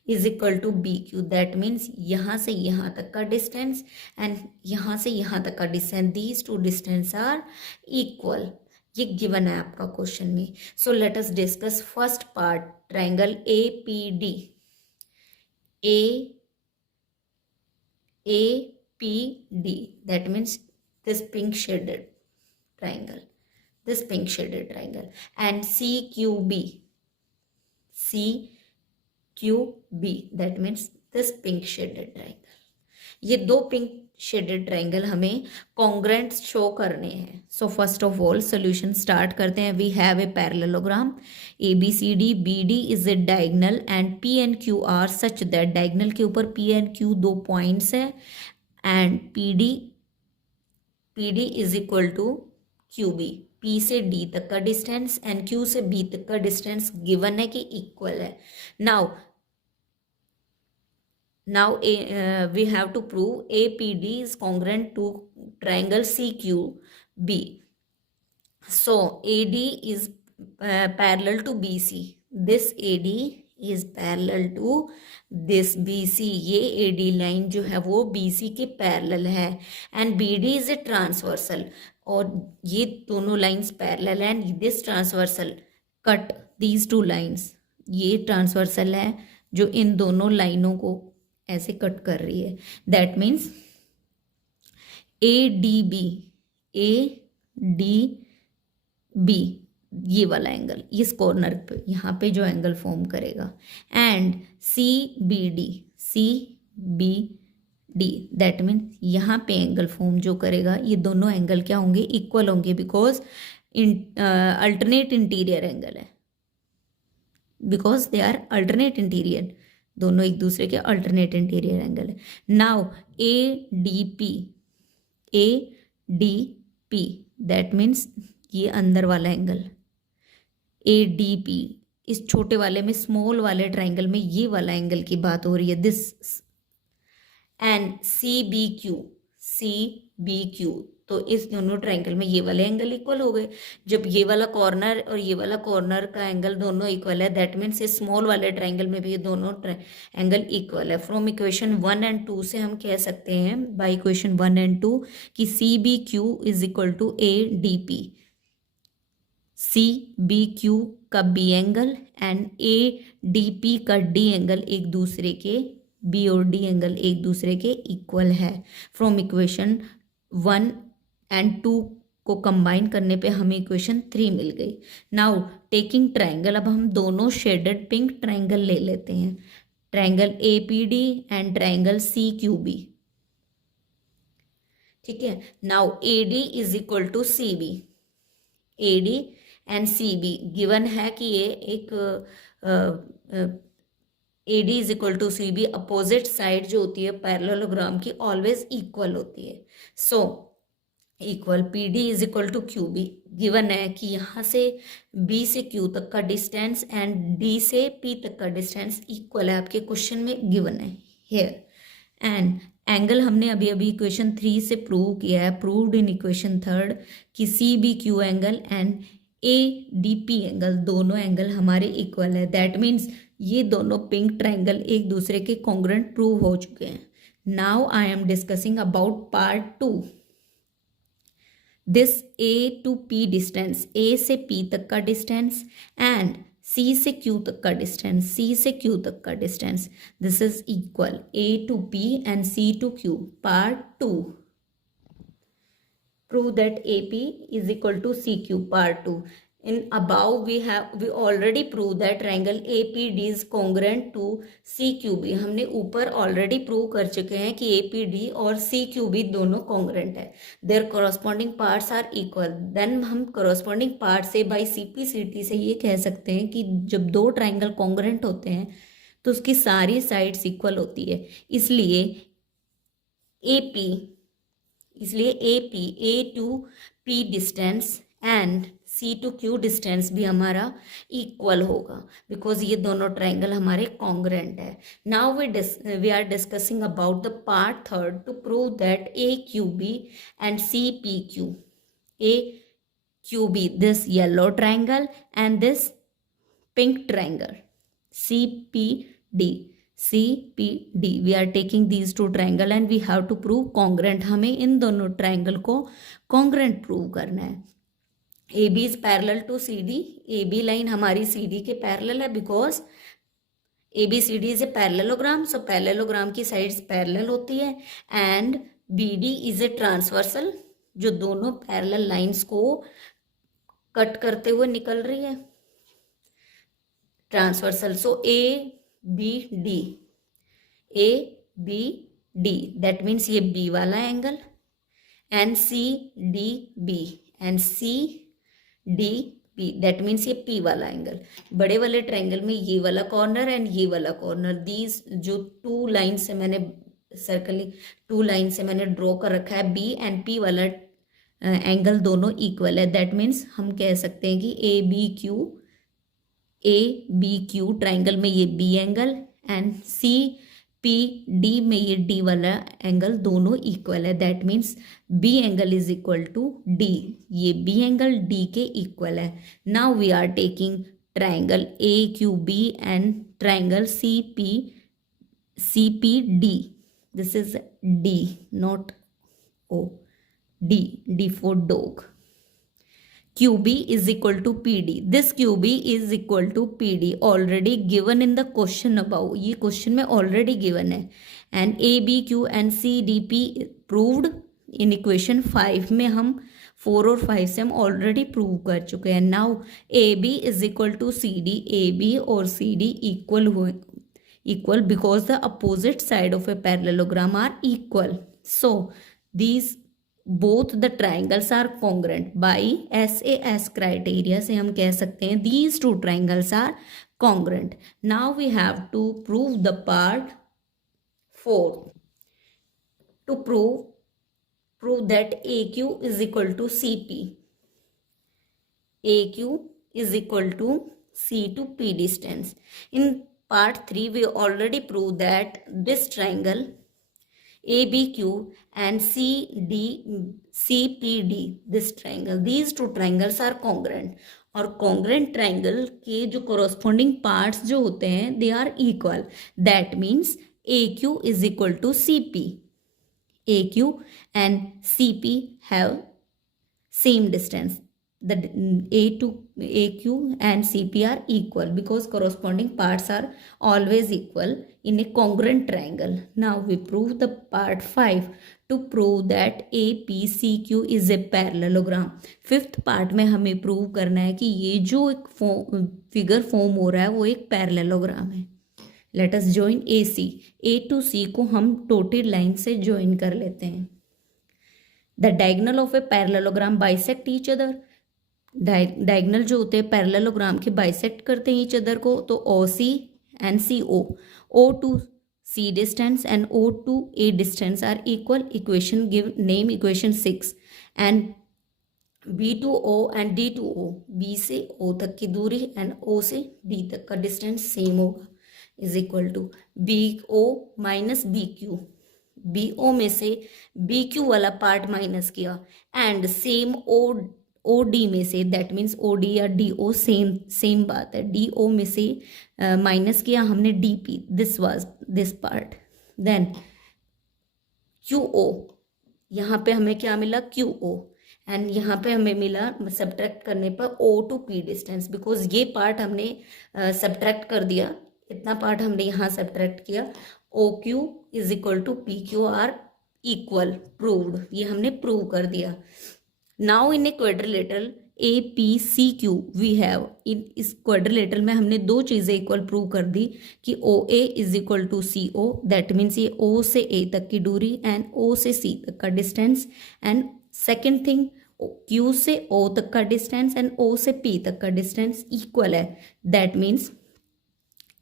is equal to BQ. That means यहाँ से यहाँ तक का डिस्टेंस एंड यहाँ से यहाँ तक का distance, these two distance are equal. ये गिवन है आपका क्वेश्चन में. So let us discuss first part triangle APD. APD, that means this pink shaded triangle, and CQB, that means this pink shaded triangle. ये दो pink shaded triangle हमें congruent show करने हैं. So first of all solution start करते हैं. We have a parallelogram ABCD. BD is a diagonal and P and Q are such that diagonal के ऊपर P and Q दो points है and PD is equal to QB. P से D तक का distance and Q से B तक का डिस्टेंस गिवन है कि इक्वल है. Now we have to prove APD is congruent to triangle CQB. So AD is parallel to BC. This AD is parallel to this BC. ये AD line जो है वो BC के parallel है and BD is a transversal. और ये दोनों lines parallel हैं and this transversal cut these two lines. ये transversal है जो इन दोनों लाइनों को ऐसे कट कर रही है. दैट मीन्स ADB ये वाला एंगल इस कॉर्नर पे यहाँ पे जो एंगल फॉर्म करेगा एंड CBD दैट मीन्स यहाँ पे एंगल फॉर्म जो करेगा ये दोनों एंगल क्या होंगे इक्वल होंगे बिकॉज अल्टरनेट इंटीरियर एंगल है. Because they are alternate interior, दोनों एक दूसरे के अल्टरनेट इंटीरियर एंगल है. नाउ ADP दैट मीन्स ये अंदर वाला एंगल ADP. इस छोटे वाले में स्मॉल वाले ट्राइंगल में ये वाला एंगल की बात हो रही है दिस. एंड CBQ तो इस दोनों ट्राइंगल में ये वाले एंगल इक्वल हो गए. जब ये वाला कॉर्नर और ये वाला कॉर्नर का एंगल दोनों इक्वल है दैट मीन्स इस स्मॉल वाले ट्राइंगल में भी ये दोनों एंगल इक्वल है. फ्रॉम इक्वेशन 1 and 2 से हम कह सकते हैं बाय इक्वेशन 1 and 2 कि CBQ is equal to ADP. CBQ का B एंगल एंड ADP का D एंगल एक दूसरे के B और D एंगल एक दूसरे के इक्वल है. फ्रॉम इक्वेशन 1 and 2 को कंबाइन करने पे हमें इक्वेशन 3 मिल गई. नाउ टेकिंग ट्राइंगल, अब हम दोनों शेडेड पिंक ट्राइंगल ले लेते हैं. Triangle APD and triangle CQB. ठीक है. Now AD is equal to CB. AD and CB given है कि ये एक AD is equal to CB. Opposite side जो होती है पैरेललोग्राम की ऑलवेज इक्वल होती है. So equal P D is equal to Q B. Given है कि यहाँ से बी से क्यू तक का डिस्टेंस एंड डी से पी तक का डिस्टेंस इक्वल है, आपके क्वेश्चन में गिवन है हेयर। एंड एंगल हमने अभी अभी इक्वेशन 3 से प्रूव किया है, प्रूव्ड इन इक्वेशन 3 कि C B Q angle and A D P angle, दोनों एंगल हमारे इक्वल है। दैट मीन्स ये दोनों पिंक ट्राइंगल एक दूसरे के कॉन्ग्रुएंट प्रूव हो चुके हैं। Now I am discussing about part 2। This A to P distance, A से पी तक का डिस्टेंस एंड सी से क्यू तक का डिस्टेंस, सी से क्यू तक का distance, this is equal A to P and C to Q. Part 2, prove that AP is equal to CQ. Part 2. In above we already proved that triangle APD is congruent to CQB. हमने ऊपर already prove कर चुके हैं कि APD और CQB दोनों congruent है। Their corresponding parts are equal. Then हम corresponding part से by CP/CT से ये कह सकते हैं कि जब दो triangle congruent होते हैं तो उसकी सारी sides equal होती है। इसलिए A P A to P distance and C to Q distance भी हमारा इक्वल होगा बिकॉज ये दोनों ट्राइंगल हमारे कॉन्ग्रुएंट है। Now we are discussing about the part 3 to prove that A Q B and C P Q. A Q B, this yellow triangle and this pink triangle, C P D, CPD. We are taking these two triangle and we have to prove congruent. हमें इन दोनों triangle को congruent prove करना है। AB is parallel to CD. AB line हमारी CD के parallel है because ABCD is a parallelogram. So parallelogram की sides parallel होती है and BD is a transversal, जो दोनों पैरेलल लाइंस को कट करते हुए निकल रही है, transversal. So ABD, ABD, that means ये B वाला angle and CDB and CDB, that means ये P वाला एंगल। बड़े वाले ट्रायंगल में ये वाला कॉर्नर एंड ये वाला कॉर्नर, दीज जो टू लाइन से मैंने सर्कलिंग, टू लाइन से मैंने ड्रॉ कर रखा है, B एंड P वाला एंगल दोनों इक्वल है। दैट मीन्स हम कह सकते हैं कि ABQ ट्राइंगल में ये B एंगल एंड CPD में ये D वाला एंगल दोनों इक्वल है। That means B angle is equal to D, ये B एंगल D के इक्वल है। Now we are taking triangle AQB and triangle CPD, this is D not O, D for dog। QB is equal to PD. This QB is equal to PD already given in the question above. ये question में already given है and ABQ and CDP proved in equation 5 में हम 4 और 5 से हम already prove कर चुके हैं। Now AB is equal to CD. AB और CD equal because the opposite side of a parallelogram are equal. So these both the triangles are congruent. By SAS criteria से हम कह सकते हैं these two triangles are congruent. Now we have to prove the part 4 to prove that AQ is equal to CP, AQ is equal to C to P distance. In part 3 we already proved that this triangle ABQ and CPD, this triangle, these two triangles are congruent. और congruent triangle के जो corresponding parts जो होते हैं they are equal. That means AQ is equal to CP. AQ and CP have same distance. The AQ and CP are equal because corresponding parts are always equal in a congruent triangle. Now we prove the part 5 to prove that APCQ is a parallelogram. Fifth part में हमें prove करना है कि ये जो एक figure form हो रहा है वो एक पैरेललोग्राम है। Let us join AC, A to C को हम डॉटेड लाइन से ज्वाइन कर लेते हैं। The diagonal of a parallelogram bisect each other, diagonal जो होते हैं पैरेललोग्राम के बाइसेक्ट करते हैं ईच अदर को, तो OC and CO, O to C distance and O to A distance are equal. Equation give name equation 6 and B to O and D to O, B से O तक की दूरी and O से D तक का distance same होगा, is equal to BO minus BQ। BO में से BQ वाला पार्ट माइनस किया एंड सेम OD में से, दैट मीन्स OD या DO सेम सेम बात है, DO में से माइनस किया हमने DP, this was this part. Then QO, यहाँ पे हमें क्या मिला QO, एंड यहाँ पे हमें मिला सब्ट्रैक्ट करने पर O to P distance, because ये पार्ट हमने सब्ट्रैक्ट कर दिया, इतना पार्ट हमने यहाँ सब्ट्रैक्ट किया। OQ is equal to PQ are equal, proved, ये हमने प्रूव कर दिया। Now in a quadrilateral APCQ we have, इस क्वाड्रिलेटरल में हमने दो चीजें इक्वल प्रूव कर दी कि OA is equal to CO, that means ये O से A तक की दूरी एंड O से C तक का distance, and second thing Q से O तक का डिस्टेंस एंड O से P तक का डिस्टेंस इक्वल है, that means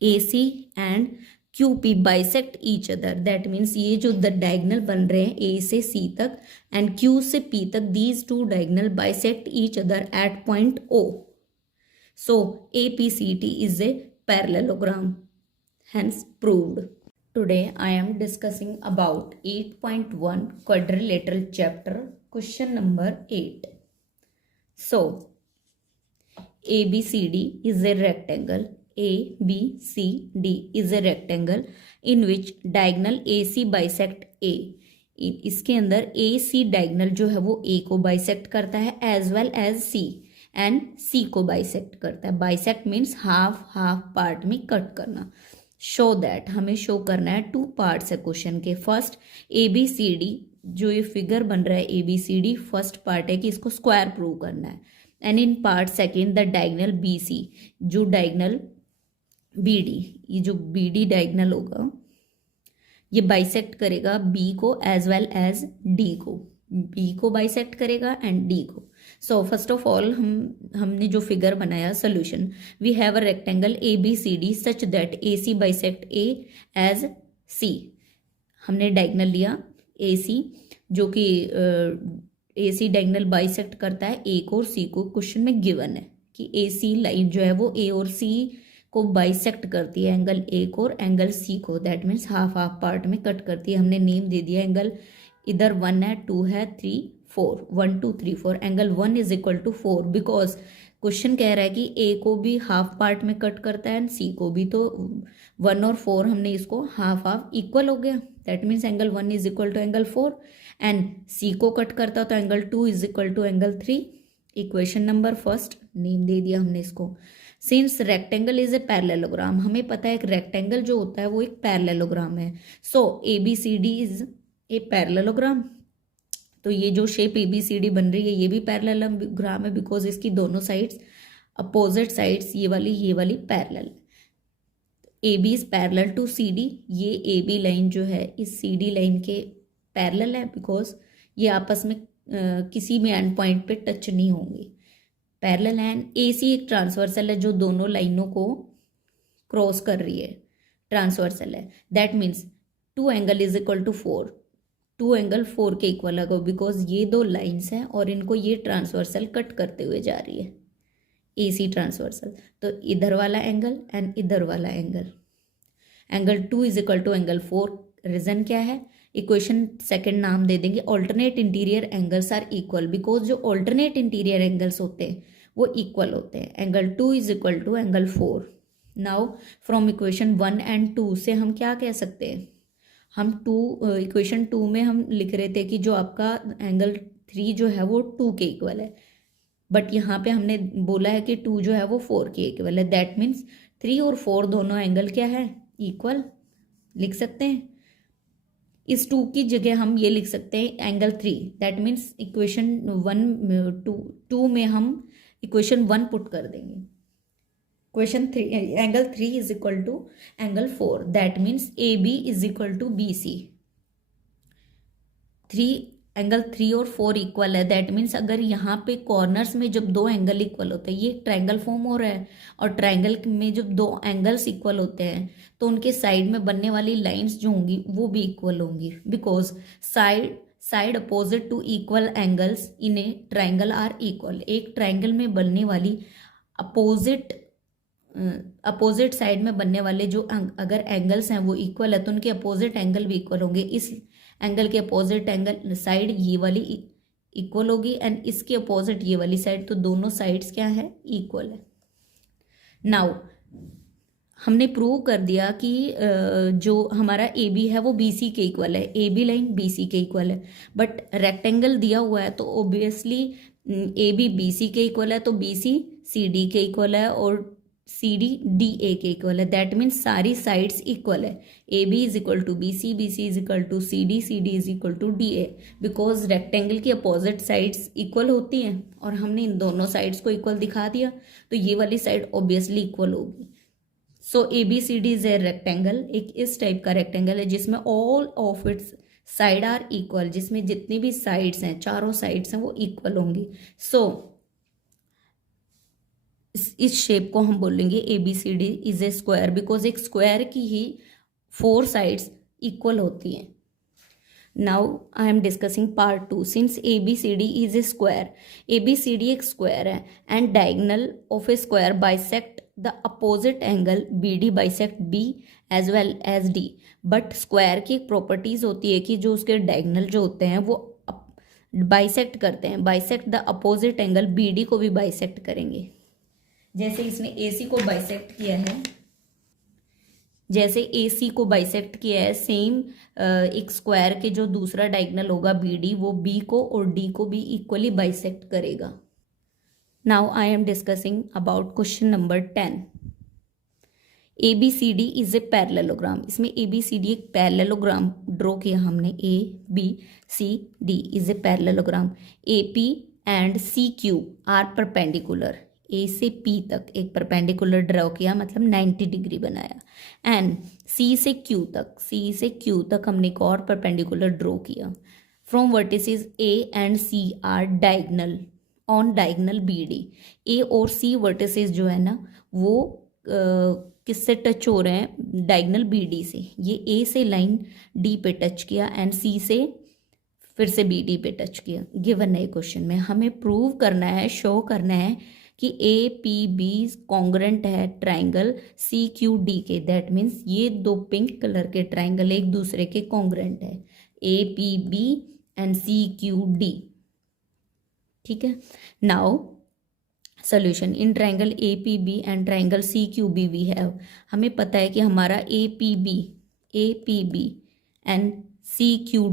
AC and QP bisect each other, that means ये जो द डायगनल बन रहे हैं A से C तक एंड Q से P तक, these two diagonal bisect each other eight point O, so APCT is a parallelogram, hence proved. Today I am discussing about 8.1 quadrilateral chapter, question number 8. So ABCD is a rectangle, ABCD is a rectangle in which diagonal AC bisect A. इसके अंदर AC diagonal जो है वो A को bisect करता है as well as C, and C को bisect करता है। Bisect means half half part में कट करना। शो दैट, हमें शो करना है, टू पार्ट्स है क्वेश्चन के। फर्स्ट ABCD, जो ये फिगर बन रहा है ABCD, फर्स्ट पार्ट है कि इसको स्क्वायर प्रूव करना है, and in part second the diagonal BC, जो डायगनल BD, ये जो BD डायगनल होगा ये बाइसेक्ट करेगा B को एज वेल एज D को, B को बाइसेक्ट करेगा एंड D को। सो फर्स्ट ऑफ ऑल हमने जो फिगर बनाया, solution, we have a rectangle ABCD such that AC bisect A as C। हमने डायगनल लिया AC, जो कि AC डायगनल बाइसेक्ट करता है A को और C को। क्वेश्चन में गिवन है कि AC लाइन जो है वो A और C को बाइसेक्ट करती है, एंगल A को और एंगल C को, that means half half part में कट करती है। हमने नेम दे दिया एंगल, इधर 1 है, 2 है, 3, 4, 1 2 3 4, angle 1 is equal to 4, because question कह रहा है कि A को भी हाफ पार्ट में कट करता है एंड C को भी, तो 1 और 4 हमने इसको हाफ हाफ इक्वल हो गया, that means angle 1 is equal to angle 4, and C को कट करता तो एंगल 2 is equal to angle 3। Equation number first name दे दिया हमने इसको। Since rectangle is a parallelogram, हमें पता है एक रेक्टेंगल जो होता है वो एक पैरेललोग्राम है। सो ABCD इज ए पैरेललोग्राम, तो ये जो शेप ABCD बन रही है ये भी पैरेललोग्राम है, बिकॉज इसकी दोनों साइड्स अपोजिट साइड्स, ये वाली parallel. AB is parallel to CD, ये AB लाइन जो है इस CD लाइन के पैरेलल है, बिकॉज ये आपस में किसी भी एंड पॉइंट पे टच नहीं होंगी। पैरेलल एंड AC एक ट्रांसवर्सल है जो दोनों लाइनों को क्रॉस कर रही है, ट्रांसवर्सल है, that means 2 angle is equal to 4, 2 angle 4 के इक्वल होगा, बिकॉज ये दो लाइन्स हैं और इनको ये ट्रांसवर्सल कट करते हुए जा रही है, AC ट्रांसवर्सल। तो इधर वाला एंगल एंड इधर वाला angle, angle 2 is equal to angle 4। Reason क्या है, इक्वेशन सेकंड नाम दे देंगे, alternate interior angles are equal, because जो ऑल्टरनेट इंटीरियर एंगल्स होते हैं वो इक्वल होते हैं। Angle 2 is equal to angle 4। Now from equation 1 and 2 से हम क्या कह सकते हैं, हम इक्वेशन 2 में हम लिख रहे थे कि जो आपका एंगल 3 जो है वो 2 के इक्वल है, बट यहाँ पे हमने बोला है कि 2 जो है वो 4 के इक्वल है, दैट मीन्स 3 और 4 दोनों एंगल क्या है, इक्वल, लिख सकते हैं। इस 2 की जगह हम ये लिख सकते हैं एंगल 3, दैट मीन्स इक्वेशन 2 में हम इक्वेशन 1 पुट कर देंगे, equation 3 angle 3 is equal to angle 4, that means AB is equal to BC। 3 angle 3 और 4 इक्वल है, दैट मीन्स अगर यहाँ पे कॉर्नर्स में जब दो एंगल इक्वल होते हैं, ये ट्रायंगल फॉर्म हो रहा है, और ट्रायंगल में जब दो एंगल्स इक्वल होते हैं तो उनके साइड में बनने वाली लाइंस जो होंगी वो भी इक्वल होंगी, because side side opposite to equal angles in a triangle are equal. एक ट्राइंगल में बनने वाली अपोजिट साइड में बनने वाले जो अगर एंगल्स हैं वो इक्वल है तो उनके अपोजिट एंगल भी इक्वल होंगे। इस एंगल के अपोजिट एंगल साइड ये वाली इक्वल होगी एंड इसके अपोजिट ये वाली साइड, तो दोनों साइड्स क्या है, इक्वल है। नाउ हमने प्रूव कर दिया कि जो हमारा ए बी है वो बी सी के इक्वल है, A B line B C के इक्वल है। बट रेक्टेंगल दिया हुआ है तो ओब्वियसली ए बी सी के इक्वल है, तो बी सी डी के इक्वल है और सी डी ए के इक्वल है। दैट मीन्स सारी साइड्स इक्वल है। A B is equal to B C is equal to C D is equal to D A, because rectangle की opposite sides equal होती हैं और हमने इन दोनों साइड्स को इक्वल दिखा दिया, तो ये वाली साइड ऑब्वियसली इक्वल होगी। So A B C D is a rectangle, एक इस टाइप का रेक्टेंगल है जिसमें all of its side are equal, जिसमें जितनी भी साइड्स हैं, चारों साइड्स हैं वो इक्वल होंगी। सो इस शेप को हम बोलेंगे A B C D is a square, because एक स्क्वायर की ही 4 साइड्स इक्वल होती हैं। Now I am discussing part 2। Since A B C D is a square, A B C D एक स्क्वायर है and diagonal of a square bisect the opposite angle B D bisect B as well as D. But square की एक properties होती है कि जो उसके diagonal जो होते हैं वो बाइसेक्ट करते हैं, bisect the opposite angle B D को भी बाइसेक्ट करेंगे। जैसे इसने ए सी को बाइसेक्ट किया है, जैसे ए सी को बाइसेक्ट किया है, सेम एक स्क्वायर के जो दूसरा डायगोनल होगा बी डी, वो बी को और डी को भी इक्वली बाइसेक्ट करेगा। Now I am discussing about question number 10। A B C D is a parallelogram. इसमें ए बी सी डी एक पैरेललोग्राम ड्रॉ किया हमने। A B C D is a parallelogram. A P and C Q are perpendicular. A से P तक एक perpendicular draw किया, मतलब 90 degree बनाया। एंड सी से क्यू तक हमने एक और परपेंडिकुलर ड्रॉ किया। From vertices A and C are diagonal on diagonal B D. A और सी वर्टिसेस जो है ना वो किससे टच हो रहे हैं, डायगोनल बी डी से। ये ए से लाइन डी पे टच किया एंड सी से फिर से बी डी पे टच किया। गिवन है क्वेश्चन में, हमें प्रूव करना है, शो करना है कि ए पी बी कॉन्ग्रेंट है ट्राइंगल सी क्यू डी के। दैट मीन्स ये दो पिंक कलर के ट्राइंगल एक दूसरे के कॉन्ग्रेंट है, A P B and C Q D. ठीक है। Now solution in triangle A P B and triangle C Q B we have. हमें पता है कि हमारा A P B and C Q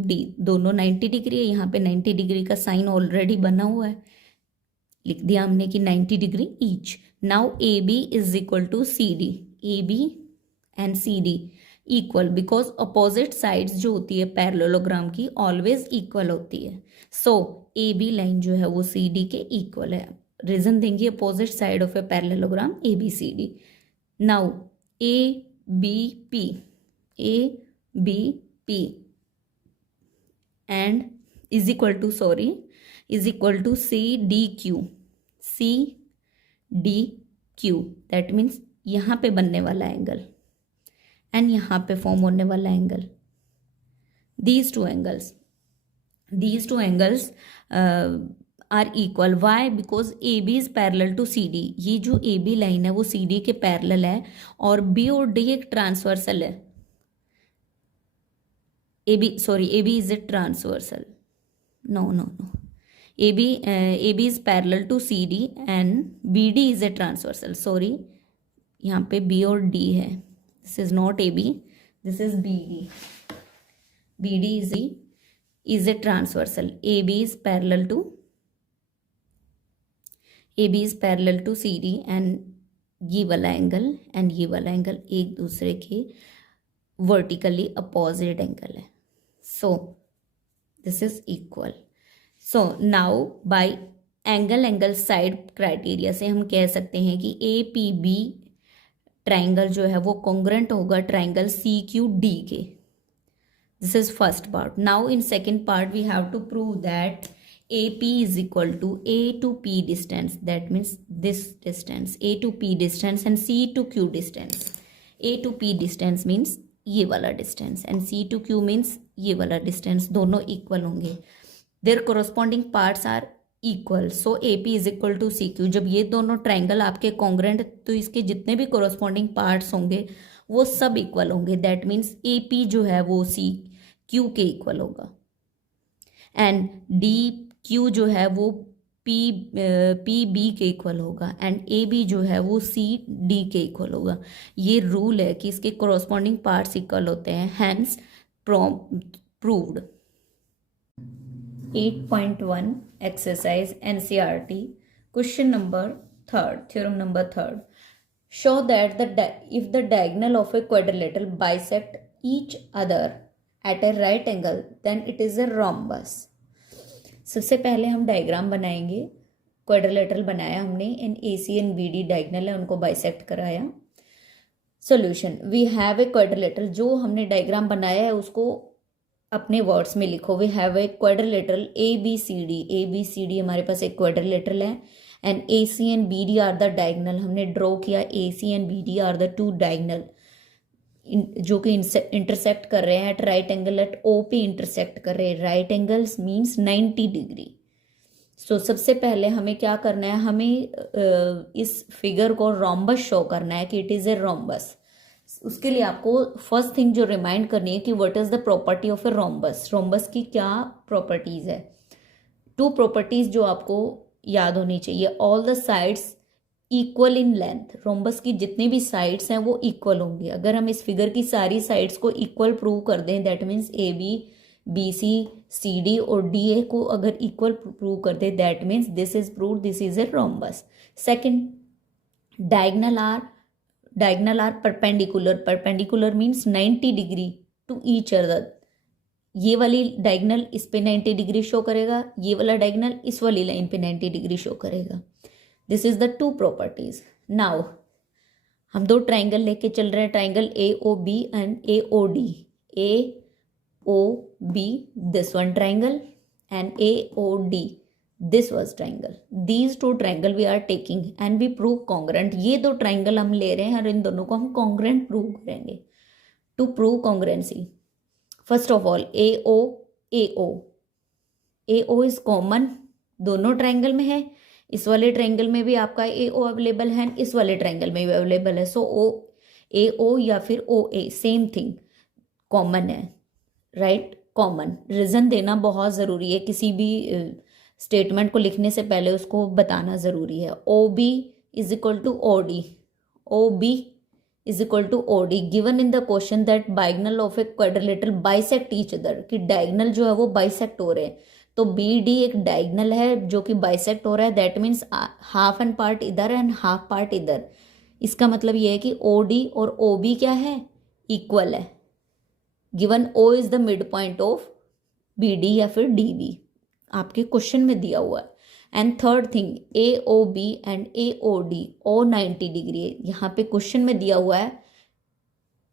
D दोनों 90 डिग्री है। यहाँ पे 90 डिग्री का साइन ऑलरेडी बना हुआ है, लिख दिया हमने कि 90 degree each. Now A B is equal to C D. A B and C D equal, because opposite sides जो होती है पैरेललोग्राम की ऑलवेज इक्वल होती है। सो ए बी लाइन जो है वो सी डी के इक्वल है। रीजन देंगे opposite side of a parallelogram A B C D. Now A B P and is equal to C D Q. That means यहाँ पे बनने वाला एंगल एंड यहाँ पे फॉर्म होने वाला angle, these two angles are equal. Why? Because AB is parallel to CD. ये जो AB लाइन है वो CD के पैरेलल है और B और D एक ट्रांसवर्सल है। AB is a transversal. No. AB is parallel to CD and BD is a transversal. Sorry, यहाँ पे B और D है. This is not AB. This is BD. BD is a transversal. AB is parallel to CD and ये वाला angle and ये वाला angle एक दूसरे के वर्टिकली अपोजिट एंगल है. So this is equal. So now bye angle side criteria से हम कह सकते हैं कि ए पी बी ट्राइंगल जो है वो कॉन्ग्रेंट होगा ट्राइंगल सी क्यू डी के. This is first part. Now in second part we have to prove that AP is equal to A to P distance. That means this distance, A to P distance and C to Q distance. A to P distance means ये वाला distance, and C to Q means ये वाला distance, दोनों equal होंगे। Their corresponding parts are equal, so A P is equal to C Q. जब ये दोनों triangle आपके कॉन्ग्रेंट, तो इसके जितने भी कोरोस्पॉन्डिंग पार्ट्स होंगे वो सब इक्वल होंगे। दैट मीन्स ए पी जो है वो सी क्यू के इक्वल होगा, एंड डी क्यू जो है वो पी बी के इक्वल होगा, एंड ए बी जो है वो सी डी के इक्वल होगा। ये रूल है कि इसके कोरोस्पॉन्डिंग पार्ट्स इक्वल होते हैं, hence proved. 8.1 exercise NCERT question number 3rd, theorem number 3rd. Show that if the diagonal of a quadrilateral bisect each other at a right angle, then it is a rhombus. सबसे पहले हम diagram बनाएंगे। Quadrilateral बनाया हमने, इन AC and BD diagonal है, उनको bisect कराया। Solution, we have a quadrilateral, जो हमने डायग्राम बनाया है उसको अपने वर्ड्स में लिखो। We have a quadrilateral ABCD हमारे पास एक क्वाड्रिलेटरल है, and AC and BD are the diagonal. हमने ड्रॉ किया AC and BD are the two diagonal जो कि इंटरसेक्ट कर रहे हैं at right angle, at O पे इंटरसेक्ट कर रहे हैं। Right angles means 90 degree. So सबसे पहले हमें क्या करना है, हमें इस फिगर को रोम्बस शो करना है कि इट इज़ ए रोम्बस। उसके लिए आपको फर्स्ट थिंग जो रिमाइंड करनी है कि what is the property of a rhombus. Rhombus की क्या प्रॉपर्टीज है? 2 प्रॉपर्टीज जो आपको याद होनी चाहिए। All the sides equal in length, rhombus की जितनी भी साइड्स हैं वो इक्वल होंगी। अगर हम इस फिगर की सारी साइड्स को इक्वल प्रूव कर दें, that means AB BC CD और DA को अगर इक्वल प्रूव कर दे, that means this is proved, this is a rhombus. Second, diagonal are perpendicular means 90 degree to each other. ये वाली डायगोनल इस पे 90 डिग्री शो करेगा, ये वाला डायगोनल इस वाली लाइन पे 90 डिग्री शो करेगा। This is the 2 properties. Now हम 2 ट्राइंगल लेके चल रहे हैं, triangle AOB and AOD। AOB this one triangle and AOD this was triangle. These 2 triangle we are taking and we prove congruent. ये 2 triangle हम ले रहे हैं और इन दोनों को हम congruent prove करेंगे। To prove congruency, first of all AO is common, दोनों ट्राइंगल में है। इस वाले ट्राइंगल में भी आपका AO अवेलेबल है, इस वाले ट्राइंगल में भी अवेलेबल है। सो AO या फिर OA सेम थिंग, कॉमन है, राइट? कॉमन रीजन देना बहुत ज़रूरी है, किसी भी स्टेटमेंट को लिखने से पहले उसको बताना ज़रूरी है। OB is equal to OD, OB is equal to OD। Given in the question that diagonal of a quadrilateral bisect each other, कि डायगोनल जो है वो बाइसेक्ट हो रहे हैं। तो BD एक डायगोनल है जो कि बाइसेक्ट हो रहा है, that means half and part इधर एंड हाफ पार्ट इधर। इसका मतलब ये है कि OD और OB क्या है? इक्वल है। Given O is the mid point of BD या फिर DB, आपके क्वेश्चन में दिया हुआ है। And third thing, AOB and AOD ओ 90 डिग्री है, यहाँ पे क्वेश्चन में दिया हुआ है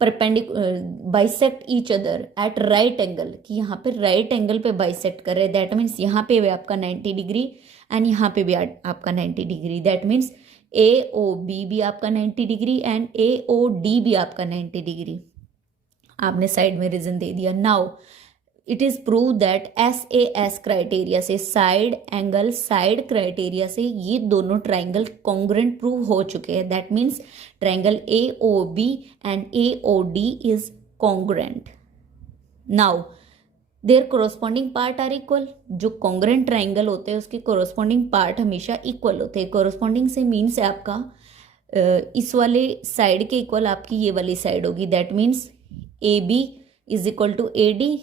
bisect each other at right angle, कि यहाँ पे राइट एंगल पे बाइसेक्ट कर रहे हैं। दैट मीन्स यहाँ पे भी आपका 90 डिग्री एंड यहाँ पे भी आपका 90 डिग्री। दैट मीन्स AOB भी आपका 90 डिग्री एंड AOD भी आपका 90 डिग्री। आपने साइड में रीजन दे दिया। Now it is prove that SAS criteria से, साइड एंगल साइड क्राइटेरिया से ये दोनों ट्राइंगल कॉन्ग्रुएंट प्रूव हो चुके हैं। That means triangle AOB and AOD is congruent. Now there corresponding part are equal. जो कॉन्ग्रुएंट ट्राइंगल होते हैं उसके कोरोस्पॉन्डिंग पार्ट हमेशा इक्वल होते हैं। कोरोस्पॉन्डिंग से मीन्स है आपका इस वाले साइड के इक्वल आपकी ये वाली साइड होगी। That means AB is equal to AD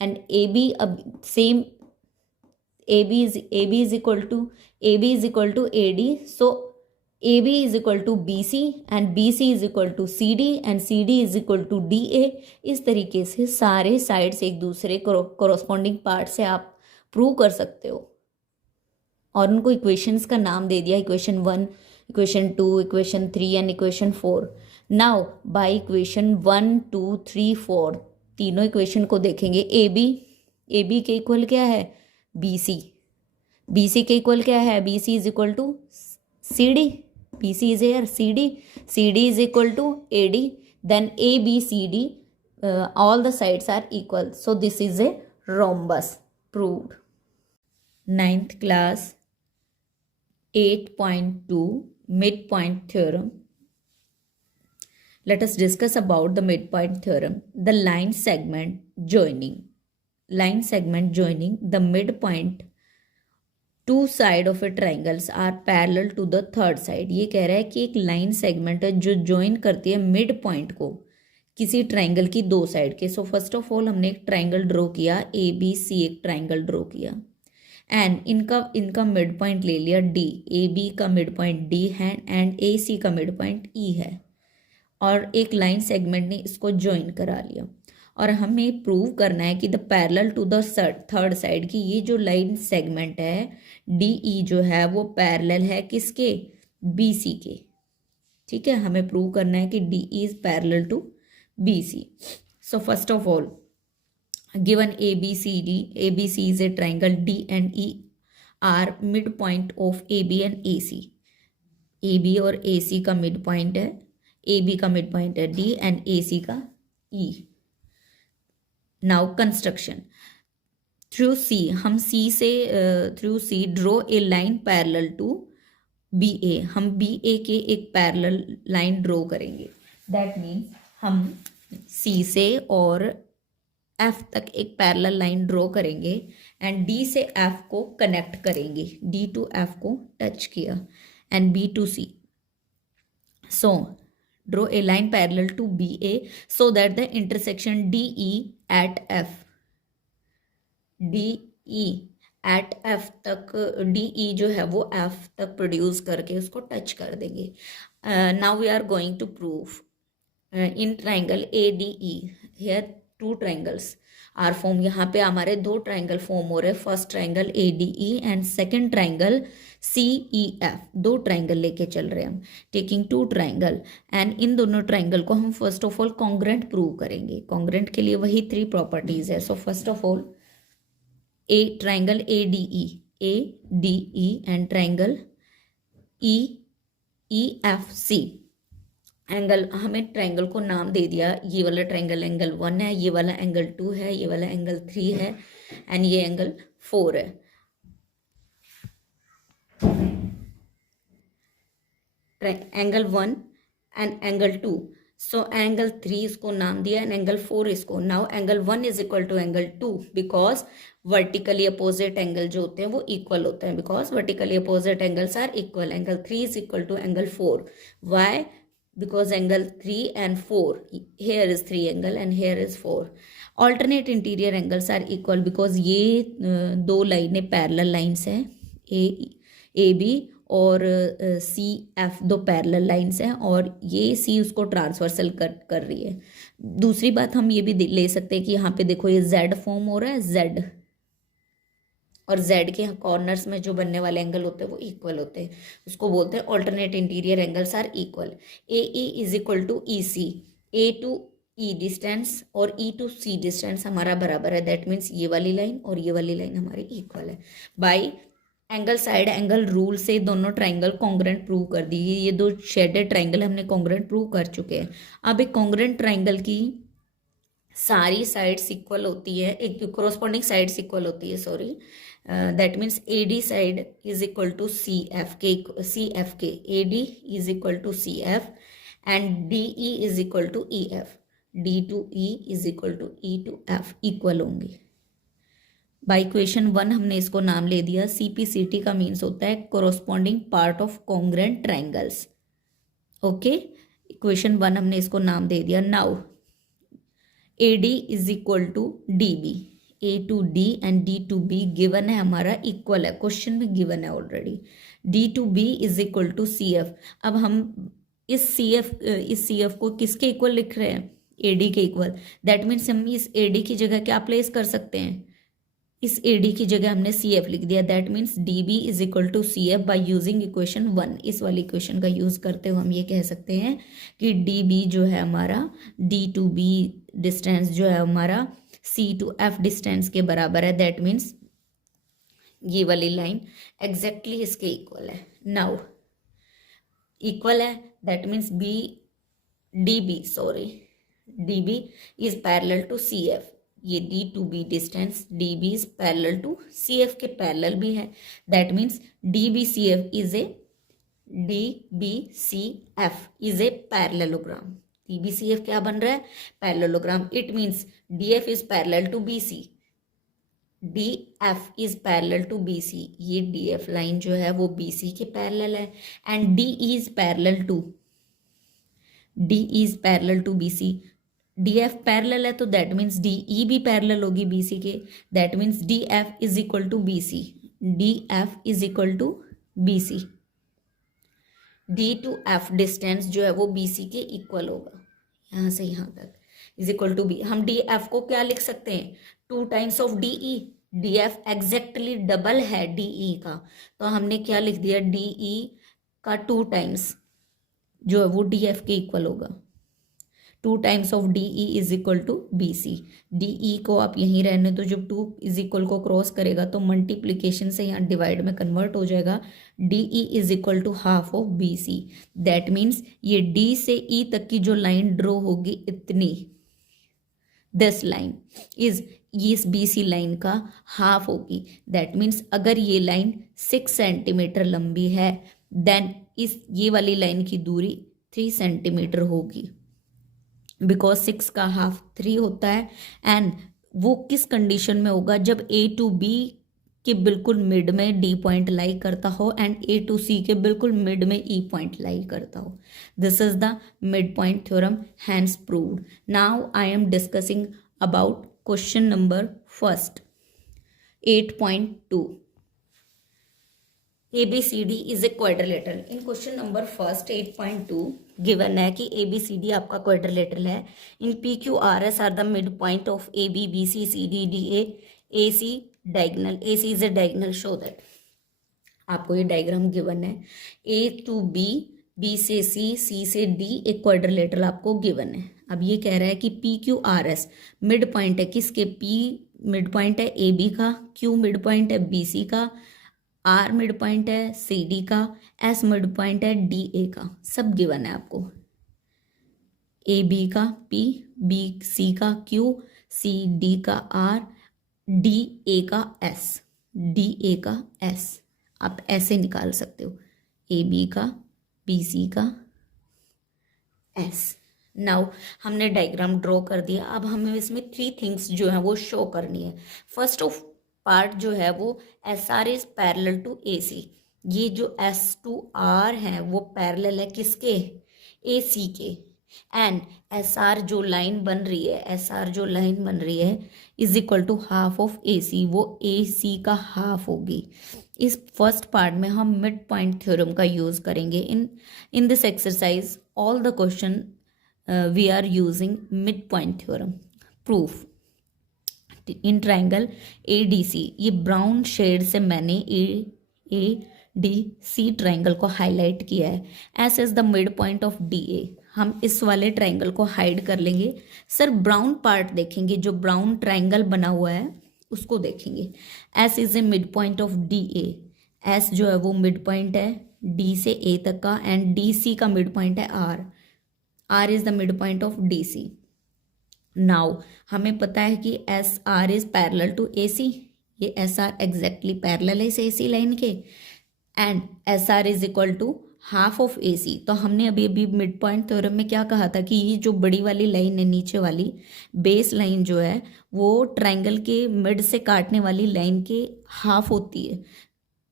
and AB अब same AB is equal to AD, so AB is equal to BC and BC is equal to CD and CD is equal to DA। इस तरीके से सारे sides एक दूसरे corresponding part से आप prove कर सकते हो। और उनको इक्वेशंस का नाम दे दिया, equation 1, equation 2, equation 3 and equation 4। Now bye equation 1, 2, 3, 4 तीनों इक्वेशन को देखेंगे। AB के इक्वल क्या है? BC के इक्वल क्या है? BC is equal to CD, BC is air CD is equal to AD। Then ABCD all the sides are equal, so this is a rhombus. Proved. 9th class 8.2 midpoint theorem. Let us discuss about the midpoint theorem. The line segment joining the midpoint two side of a triangles are parallel to the third side. ये कह रहा है कि एक line segment है जो join करती है मिड पॉइंट को किसी ट्राइंगल की दो साइड के. सो फर्स्ट ऑफ ऑल हमने एक ट्राइंगल ड्रॉ किया, ए बी सी एक ट्राइंगल ड्रॉ किया एंड इनका मिड पॉइंट ले लिया डी. ए बी का मिड पॉइंट डी है एंड ए सी का मिड पॉइंट ई है और एक लाइन सेगमेंट ने इसको ज्वाइन करा लिया. और हमें प्रूव करना है कि the parallel to the third side की ये जो लाइन सेगमेंट है डी ई जो है वो पैरेलल है किसके, बी सी के. ठीक है, हमें प्रूव करना है कि D E is parallel to B C. So first of all given A B C is a triangle, D and E are mid point of A B and A C. A B और A C का mid point है, A B का mid point है D and A C का E. Now construction through C, हम C से through C draw a line parallel to B ए. हम B A के एक पैरेलल लाइन ड्रॉ करेंगे. दैट मीन्स हम सी से और एफ तक एक पैरेलल लाइन ड्रॉ करेंगे एंड डी से एफ को कनेक्ट करेंगे. डी टू एफ को टच किया and B to C. So draw a line parallel to BA so that the intersection DE at F तक DE जो है वो F तक प्रोड्यूस करके उसको टच कर देंगे. Now we are going to prove in triangle ADE here two triangles are form. यहाँ पे हमारे दो ट्राइंगल फॉर्म हो रहे हैं. First triangle ADE and second triangle CEF. दो ट्राइंगल लेके चल रहे हैं हम, टेकिंग टू ट्राइंगल एंड इन दोनों ट्राइंगल को हम first of all congruent prove करेंगे. कॉन्ग्रेंट के लिए वही 3 प्रॉपर्टीज है. So first of all a triangle ADE and triangle EFC. Angle, हमें ट्राइंगल को नाम दे दिया. ये वाला ट्राइंगल एंगल 1 है, ये वाला एंगल 2 है, ये वाला एंगल 3 है एंड ये एंगल 4 है. Angle 1 and angle 2. So angle 3 इसको नाम दिया एंड एंगल 4 इसको. Now angle 1 is equal to angle 2 because vertically opposite angle जो होते हैं वो इक्वल होते हैं. Because vertically opposite angles are equal. Angle 3 is equal to angle 4. Why? Because angle 3 and 4, here is 3 angle and here is 4. Alternate interior angles are equal because ये दो लाइनें parallel lines हैं. ए बी और C F दो parallel lines हैं और ये सी उसको ट्रांसवर्सल कर रही है. दूसरी बात हम ये भी ले सकते हैं कि यहाँ पे देखो ये जेड फॉर्म हो रहा है, जेड और जेड के कॉर्नर्स में जो बनने वाले एंगल होते हैं वो इक्वल होते हैं. उसको बोलते हैं alternate interior angles are equal. A E is equal to E C. A to E distance और ई टू सी डिस्टेंस हमारा बराबर है. दैट मीन्स ये वाली लाइन और ये वाली लाइन हमारी इक्वल है. By angle side angle rule से दोनों ट्राइंगल कॉन्ग्रेंट प्रूव कर दी. ये दो शेडेड ट्राइंगल हमने कॉन्ग्रेंट प्रूव कर चुके हैं. अब एक कॉन्ग्रेंट ट्राइंगल की सारी साइड्स इक्वल होती है, एक कोरोस्पॉन्डिंग साइड्स इक्वल होती है. Sorry, that means AD side is equal to CFK. AD is equal to CF and DE is equal to EF. D to E is equal to E to F equal होंगे. By equation 1 हमने इसको नाम ले दिया. CPCT का means होता है corresponding part of congruent triangles. Okay, equation 1 हमने इसको नाम दे दिया. Now AD is equal to DB. A to D and D to B given है हमारा, इक्वल है, क्वेश्चन में गिवन है already. D to B is equal to CF. अब हम इस CF को किसके इक्वल लिख रहे हैं? AD के इक्वल. दैट मीन्स हम इस AD की जगह क्या प्लेस कर सकते हैं? इस AD की जगह हमने CF लिख दिया. That means DB is equal to CF by using equation 1. इस वाली इक्वेशन का यूज करते हुए हम ये कह सकते हैं कि DB जो है हमारा D to B डिस्टेंस जो है हमारा C to F डिस्टेंस के बराबर है. दैट मीन्स ये वाली लाइन एग्जैक्टली इसके इक्वल है. नाउ इक्वल है that means D B is parallel to C F, ये D to B distance D B is parallel to C F के पैरेलल भी है, that means D B C F is a DBCF is a parallelogram. DBCF क्या बन रहा है? Parallelogram. It means DF is parallel to BC, DF is parallel to BC. ये DF line जो है वो BC के पैरेलल है and DE is parallel to BC. DF parallel है तो दैट मीन्स DE भी पैरेलल होगी BC के, that means DF is equal to BC. DF is equal to BC. D to F distance जो है वो BC के इक्वल होगा, यहाँ से यहाँ तक इज इक्वल टू B. हम DF को क्या लिख सकते हैं? 2 times of DE. DF exactly double है DE का, तो हमने क्या लिख दिया? DE का 2 टाइम्स जो है वो DF के इक्वल होगा. 2 times of DE is equal to BC. DE को आप यहीं रहने दो, जब 2 इज इक्वल को क्रॉस करेगा तो मल्टीप्लीकेशन से यहाँ डिवाइड में कन्वर्ट हो जाएगा. DE is equal to half of BC. That means ये D से E तक की जो लाइन ड्रॉ होगी इतनी, दिस लाइन इज इस BC लाइन का हाफ होगी. दैट मीन्स अगर ये लाइन 6 सेंटीमीटर लंबी है देन इस ये वाली लाइन की दूरी 3 सेंटीमीटर होगी, बिकॉज 6 का हाफ 3 होता है. एंड वो किस कंडीशन में होगा? जब A टू B के बिल्कुल मिड में D पॉइंट लाई करता हो एंड A टू C के बिल्कुल मिड में E पॉइंट लाई करता हो. This is the mid point theorem, hence proved. Now I am discussing about question number first 8.2. ABCD is a quadrilateral. In question number first 8.2 given है कि ABCD आपका quadrilateral है. In PQRS are the mid point of AB BC CD DA AC diagonal. AC is a diagonal. Show that. आपको ये diagram given है. A to B, B से C, C से D एक क्वाड्रिलेटरल आपको given है. अब ये कह रहा है कि PQRS मिड पॉइंट है किसके? P मिड पॉइंट है AB का, Q मिड पॉइंट है BC का, R मिड पॉइंट है CD का, S मिड पॉइंट है DA का. सब गिवन है आपको. AB का P, BC का Q, CD का R, DA का S, DA का S. आप ऐसे निकाल सकते हो, AB का BC का S. नाउ हमने डायग्राम ड्रॉ कर दिया. अब हमें इसमें 3 थिंग्स जो है वो शो करनी है. फर्स्ट ऑफ पार्ट जो है वो SR is parallel to AC. ये जो S टू R है वो पैरेलल है किसके? AC के. एंड SR जो लाइन बन रही है is equal to half of AC. वो AC का हाफ होगी. इस फर्स्ट पार्ट में हम मिड पॉइंट थ्योरम का यूज करेंगे. In this exercise all the question we are using mid point theorem. Proof. In triangle ADC, ये ब्राउन शेड से मैंने ADC ट्राइंगल को हाईलाइट किया है. S is the mid point of DA. हम इस वाले ट्राइंगल को हाइड कर लेंगे. सर ब्राउन पार्ट देखेंगे, जो ब्राउन ट्राइंगल बना हुआ है उसको देखेंगे. S is a mid point of DA. S जो है वो मिड पॉइंट है D से A तक का एंड DC का मिड पॉइंट है R. R is the mid point of DC. Now हमें पता है कि SR is parallel to AC. ये SR एग्जैक्टली पैरेलल है इस AC लाइन के and SR is equal to half of AC. तो हमने अभी मिड पॉइंट थ्योरम में क्या कहा था कि ये जो बड़ी वाली लाइन है नीचे वाली बेस लाइन जो है वो ट्राइंगल के मिड से काटने वाली लाइन के हाफ होती है,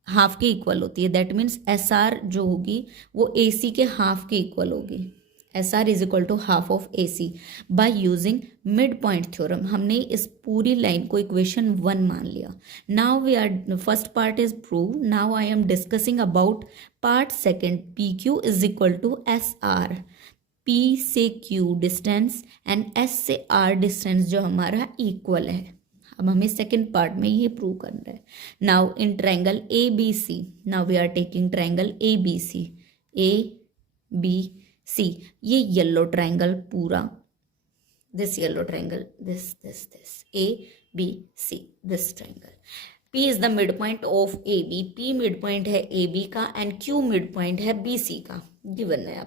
हाफ के इक्वल होती है. दैट मीन्स SR जो होगी वो AC के हाफ के इक्वल होगी. SR is equal to half of AC. By using mid point theorem हमने इस पूरी लाइन को इक्वेशन 1 मान लिया. Now we are first part is prove. Now I am discussing about part second. PQ is equal to SR. P से Q distance and S से R distance जो हमारा इक्वल है. अब हमें सेकेंड पार्ट में ये प्रूव करना है. Now in triangle ABC, now we are taking triangle ABC. ABC, ये येलो ट्राइंगल पूरा, this yellow triangle, this ABC, this triangle. P is the mid point of AB. P mid point है AB का and Q mid point है BC का. Given है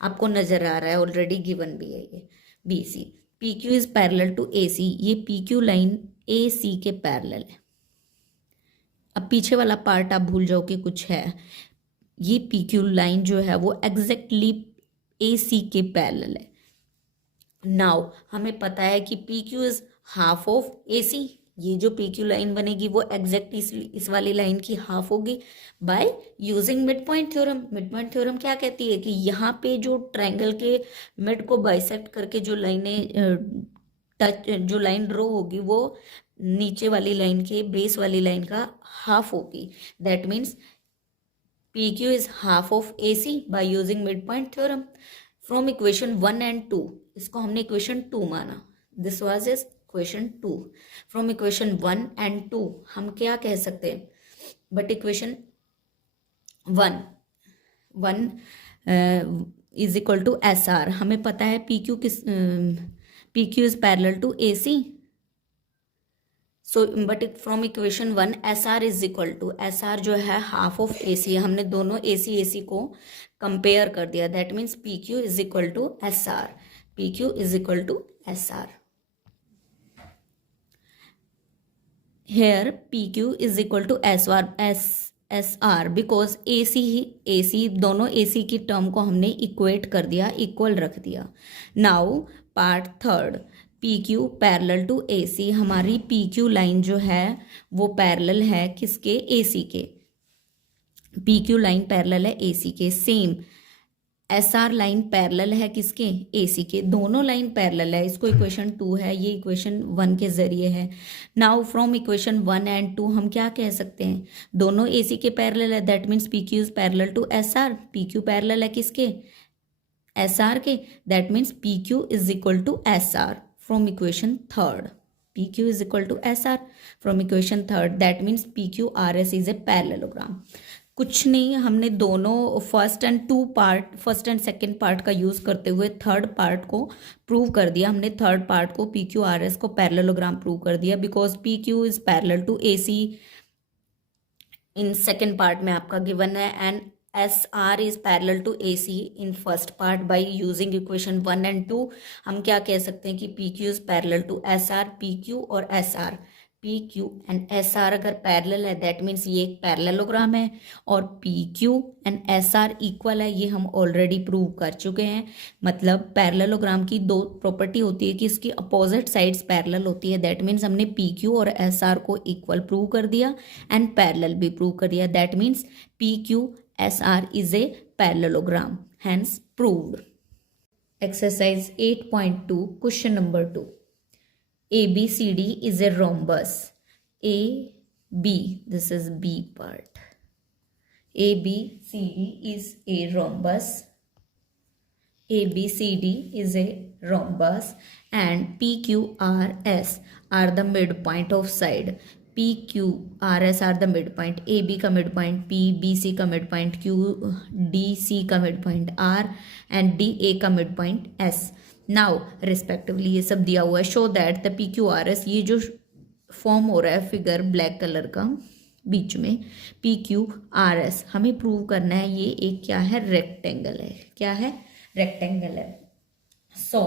आपको नजर आ रहा है, ऑलरेडी गिवन भी है ये BC. P Q is parallel to A C, ये P Q line A C के पैरेलल है। अब पीछे वाला पार्ट आप भूल जाओ कि कुछ है, ये पी क्यू लाइन जो है वो एग्जैक्टली ए सी के पैरेलल है। नाउ हमें पता है कि P Q is half of A C, ये जो पी क्यू लाइन बनेगी वो एग्जैक्ट इस वाली लाइन की हाफ होगी bye using mid point theorem. Mid point theorem क्या कहती है कि यहाँ पे जो ट्रायंगल के मिड को बाइसेक्ट करके जो लाइन ड्रॉ होगी वो नीचे वाली लाइन के बेस वाली लाइन का हाफ होगी। That means P Q is half of A C by using mid point theorem from equation 1 and 2। इसको हमने इक्वेशन 2 माना, this was is equation 2। From equation 1 and 2 हम क्या कह सकते हैं, but equation 1 is equal to S R, हमें पता है P Q is parallel to A C. So but from equation 1 S R is equal to, S are जो है हाफ ऑफ ए सी, हमने दोनों ए सी को कंपेयर कर दिया। That means P Q is equal to S R, P Q is equal to S R. Here PQ is equal to SR because AC दोनों AC की term को हमने इक्वेट कर दिया, इक्वल रख दिया। Now part third, PQ parallel to AC, हमारी PQ line जो है वो पैरेलल है किसके, AC के। PQ लाइन पैरेलल है AC के। सेम SR लाइन पैरेलल है किसके, AC के। दोनों लाइन पैरेलल है, इसको इक्वेशन 2 है, ये इक्वेशन 1 के जरिए है। नाउ फ्रॉम इक्वेशन 1 and 2 हम क्या कह सकते हैं, दोनों AC के पैरेलल है, that means PQ is parallel to SR। PQ parallel है किसके, SR के, that means PQ is equal to SR from equation third. PQ is equal to SR from equation third, that means PQRS is a parallelogram. कुछ नहीं, हमने दोनों first and second part का use करते हुए थर्ड पार्ट को prove कर दिया। हमने थर्ड पार्ट को PQRS को पैरेललोग्राम प्रूव कर दिया because PQ is parallel to AC in second part में आपका गिवन है, and SR is parallel to AC in first part. By using equation 1 and 2 हम क्या कह सकते हैं कि PQ is parallel to SR। PQ और SR, PQ एंड SR अगर पैरेलल है दैट मीन्स ये एक पैरेललोग्राम है, और PQ एंड SR इक्वल है, ये हम ऑलरेडी प्रूव कर चुके हैं। मतलब पैरेललोग्राम की दो प्रॉपर्टी होती है कि इसकी अपोजिट साइड्स पैरेलल होती है, दैट मीन्स हमने PQ और SR को इक्वल प्रूव कर दिया एंड पैरेलल भी प्रूव कर दिया। That means PQSR is a parallelogram, hence proved. Exercise 8.2 question number 2, ABCD is a rhombus. AB, this is B part. ABCD is a rhombus. ABCD is a rhombus and PQRS are the midpoint of side. PQRS are the midpoint. AB का midpoint P, BC का midpoint Q, DC का midpoint R and DA का midpoint S. Now respectively ये सब दिया हुआ है। Show that the PQRS, ये जो फॉर्म हो रहा है फिगर ब्लैक कलर का बीच में, PQRS हमें प्रूव करना है ये एक क्या है, रेक्टेंगल है। क्या है, रेक्टेंगल है। सो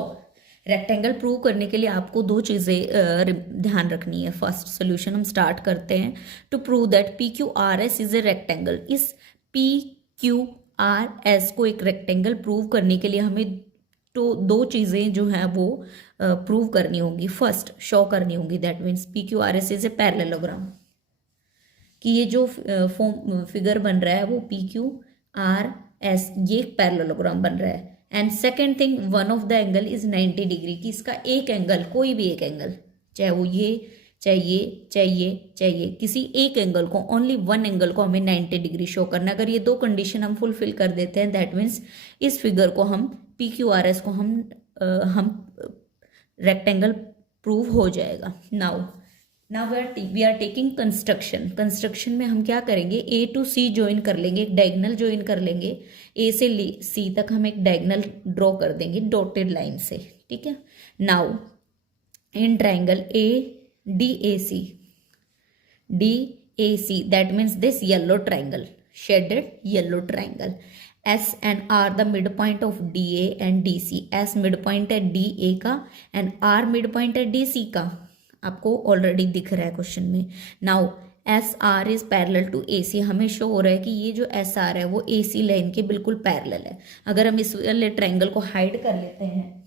रेक्टेंगल प्रूव करने के लिए आपको दो चीज़ें ध्यान रखनी है। फर्स्ट सोल्यूशन हम स्टार्ट करते हैं to prove that PQRS is a rectangle. इस PQRS को एक रेक्टेंगल प्रूव करने के लिए हमें तो दो चीज़ें जो हैं वो प्रूव करनी होंगी, फर्स्ट शो करनी होंगी। That means PQRS is a parallelogram, कि ये जो फिगर बन रहा है वो PQRS ये एक पैरेललोग्राम बन रहा है। And second thing, one of the angle is 90 degree, कि इसका एक एंगल, कोई भी एक एंगल, चाहे वो ये, चाहिए किसी एक एंगल को, ओनली वन एंगल को हमें 90 डिग्री शो करना। अगर ये दो कंडीशन हम फुलफिल कर देते हैं दैट मीन्स इस फिगर को हम PQRS को हम रेक्टेंगल प्रूव हो जाएगा। Now we are taking construction में हम क्या करेंगे, A to C ज्वाइन कर लेंगे, एक डायगोनल ज्वाइन कर लेंगे। A से C तक हम एक डायगोनल ड्रॉ कर देंगे डॉटेड लाइन से, ठीक है। Now in triangle DAC, that means this yellow triangle, shaded yellow triangle, S and R the mid point of D A and D C. S mid point है D A का and R mid point है D C का, आपको already दिख रहा है question में। Now S R is parallel to A C, हमें शो हो रहा है कि ये जो एस आर है वो ए सी लाइन के बिल्कुल पैरेलल है। अगर हम इस वाले ट्रायंगल को हाइड कर लेते हैं,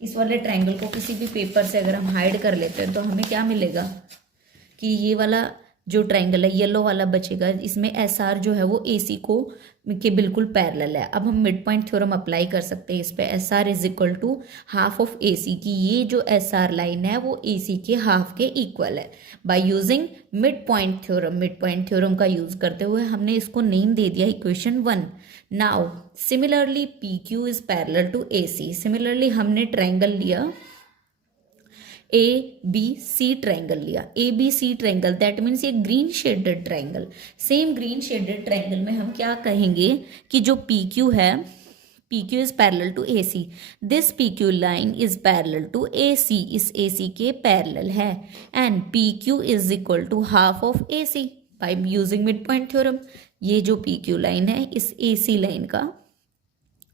इस वाले ट्रायंगल को किसी भी पेपर से अगर हम हाइड कर लेते हैं तो हमें क्या मिलेगा कि ये वाला जो ट्रायंगल है येलो वाला बचेगा, इसमें एस आर जो है वो ए सी को के बिल्कुल पैरेलल है। अब हम मिड पॉइंट थ्योरम अप्लाई कर सकते हैं इस पे। S R is equal to half of A C, की ये जो एस आर लाइन है वो ए सी के हाफ के इक्वल है by using mid point theorem. Mid point theorem का यूज करते हुए हमने इसको नेम दे दिया equation 1। Now similarly P Q is parallel to A C. Similarly हमने ट्रायंगल लिया ए बी सी ट्रायंगल लिया, A B C triangle, that means ये green shaded triangle. Same green shaded triangle में हम क्या कहेंगे कि जो पी क्यू है, P Q is parallel to A C, this P Q line is parallel to A C, इस A C के पैरेलल है, and P Q is equal to half of A C by using mid point theorem. ये जो P Q line है इस A C line का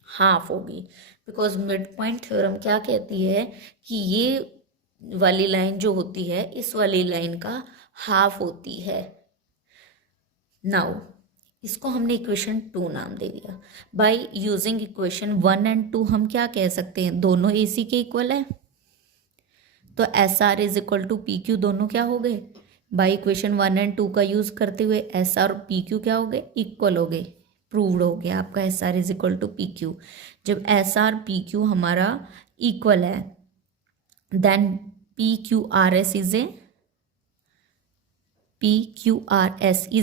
half होगी, because mid point theorem क्या कहती है कि ये वाली लाइन जो होती है इस वाली लाइन का हाफ होती है। नाउ इसको हमने इक्वेशन 2 नाम दे दिया। बाय यूजिंग इक्वेशन 1 एंड 2 हम क्या कह सकते हैं, दोनों ए सी के इक्वल है, तो S R is equal to P Q दोनों क्या हो गए, बाय इक्वेशन 1 एंड 2 का यूज करते हुए एस आर और पी क्यू क्या हो गए, इक्वल हो गए। प्रूव्ड हो गया आपका S R is equal to P Q. जब एस आर पी क्यू हमारा इक्वल है, then PQRS is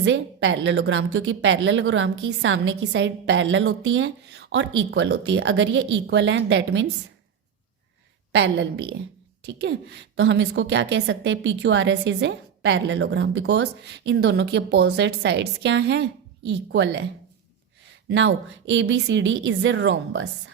a parallelogram, क्योंकि पैरेललोग्राम की सामने की साइड पैरेलल होती है और इक्वल होती है। अगर ये इक्वल है दैट मीन्स पैरेलल भी है, ठीक है। तो हम इसको क्या कह सकते हैं, PQRS is a parallelogram because इन दोनों की अपोजिट साइड्स क्या हैं, इक्वल है। Now ABCD is a rhombus,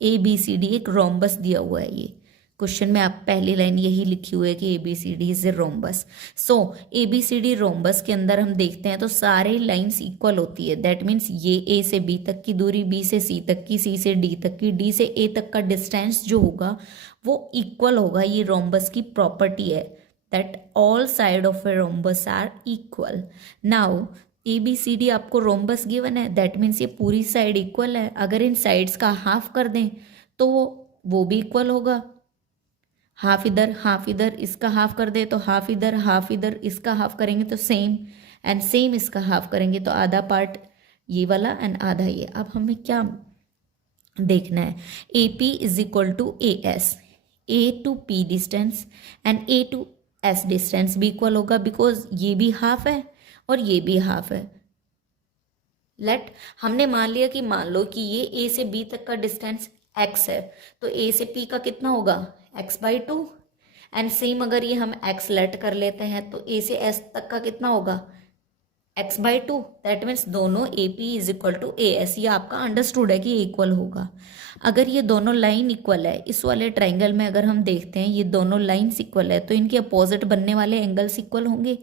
ABCD एक रोम्बस दिया हुआ है, ये क्वेश्चन में आप पहली लाइन यही लिखी हुई है कि ABCD is a rhombus. So ABCD rhombus के अंदर हम देखते हैं तो सारे लाइंस इक्वल होती है, दैट मीन्स ये A से B तक की दूरी, B से C तक की, C से D तक की, D से A तक का डिस्टेंस जो होगा वो इक्वल होगा। ये रोम्बस की प्रॉपर्टी है that all side of a rhombus are equal. Now ABCD आपको रोम्बस गिवन है, दैट मीन्स ये पूरी साइड इक्वल है। अगर इन साइड्स का हाफ कर दें तो वो भी इक्वल होगा, हाफ इधर इसका हाफ कर दे तो हाफ इधर इसका हाफ करेंगे तो सेम, एंड सेम इसका हाफ करेंगे तो आधा पार्ट ये वाला एंड आधा ये। अब हमें क्या देखना है, AP is equal to AS, A to P distance and A to S distance भी इक्वल होगा बिकॉज ये भी हाफ है और ये भी हाफ है। लेट हमने मान लिया कि मान लो कि ये A से B तक का डिस्टेंस x है, तो A से P का कितना होगा, x/2, एंड सेम अगर ये हम x लेट कर लेते हैं तो A से S तक का कितना होगा, x/2। दैट मीन्स दोनों AP is equal to AS, ये आपका अंडरस्टूड है कि इक्वल होगा। अगर ये दोनों लाइन इक्वल है, इस वाले ट्राइंगल में अगर हम देखते हैं ये दोनों लाइन्स इक्वल है तो इनके अपोजिट बनने वाले एंगल्स इक्वल होंगे।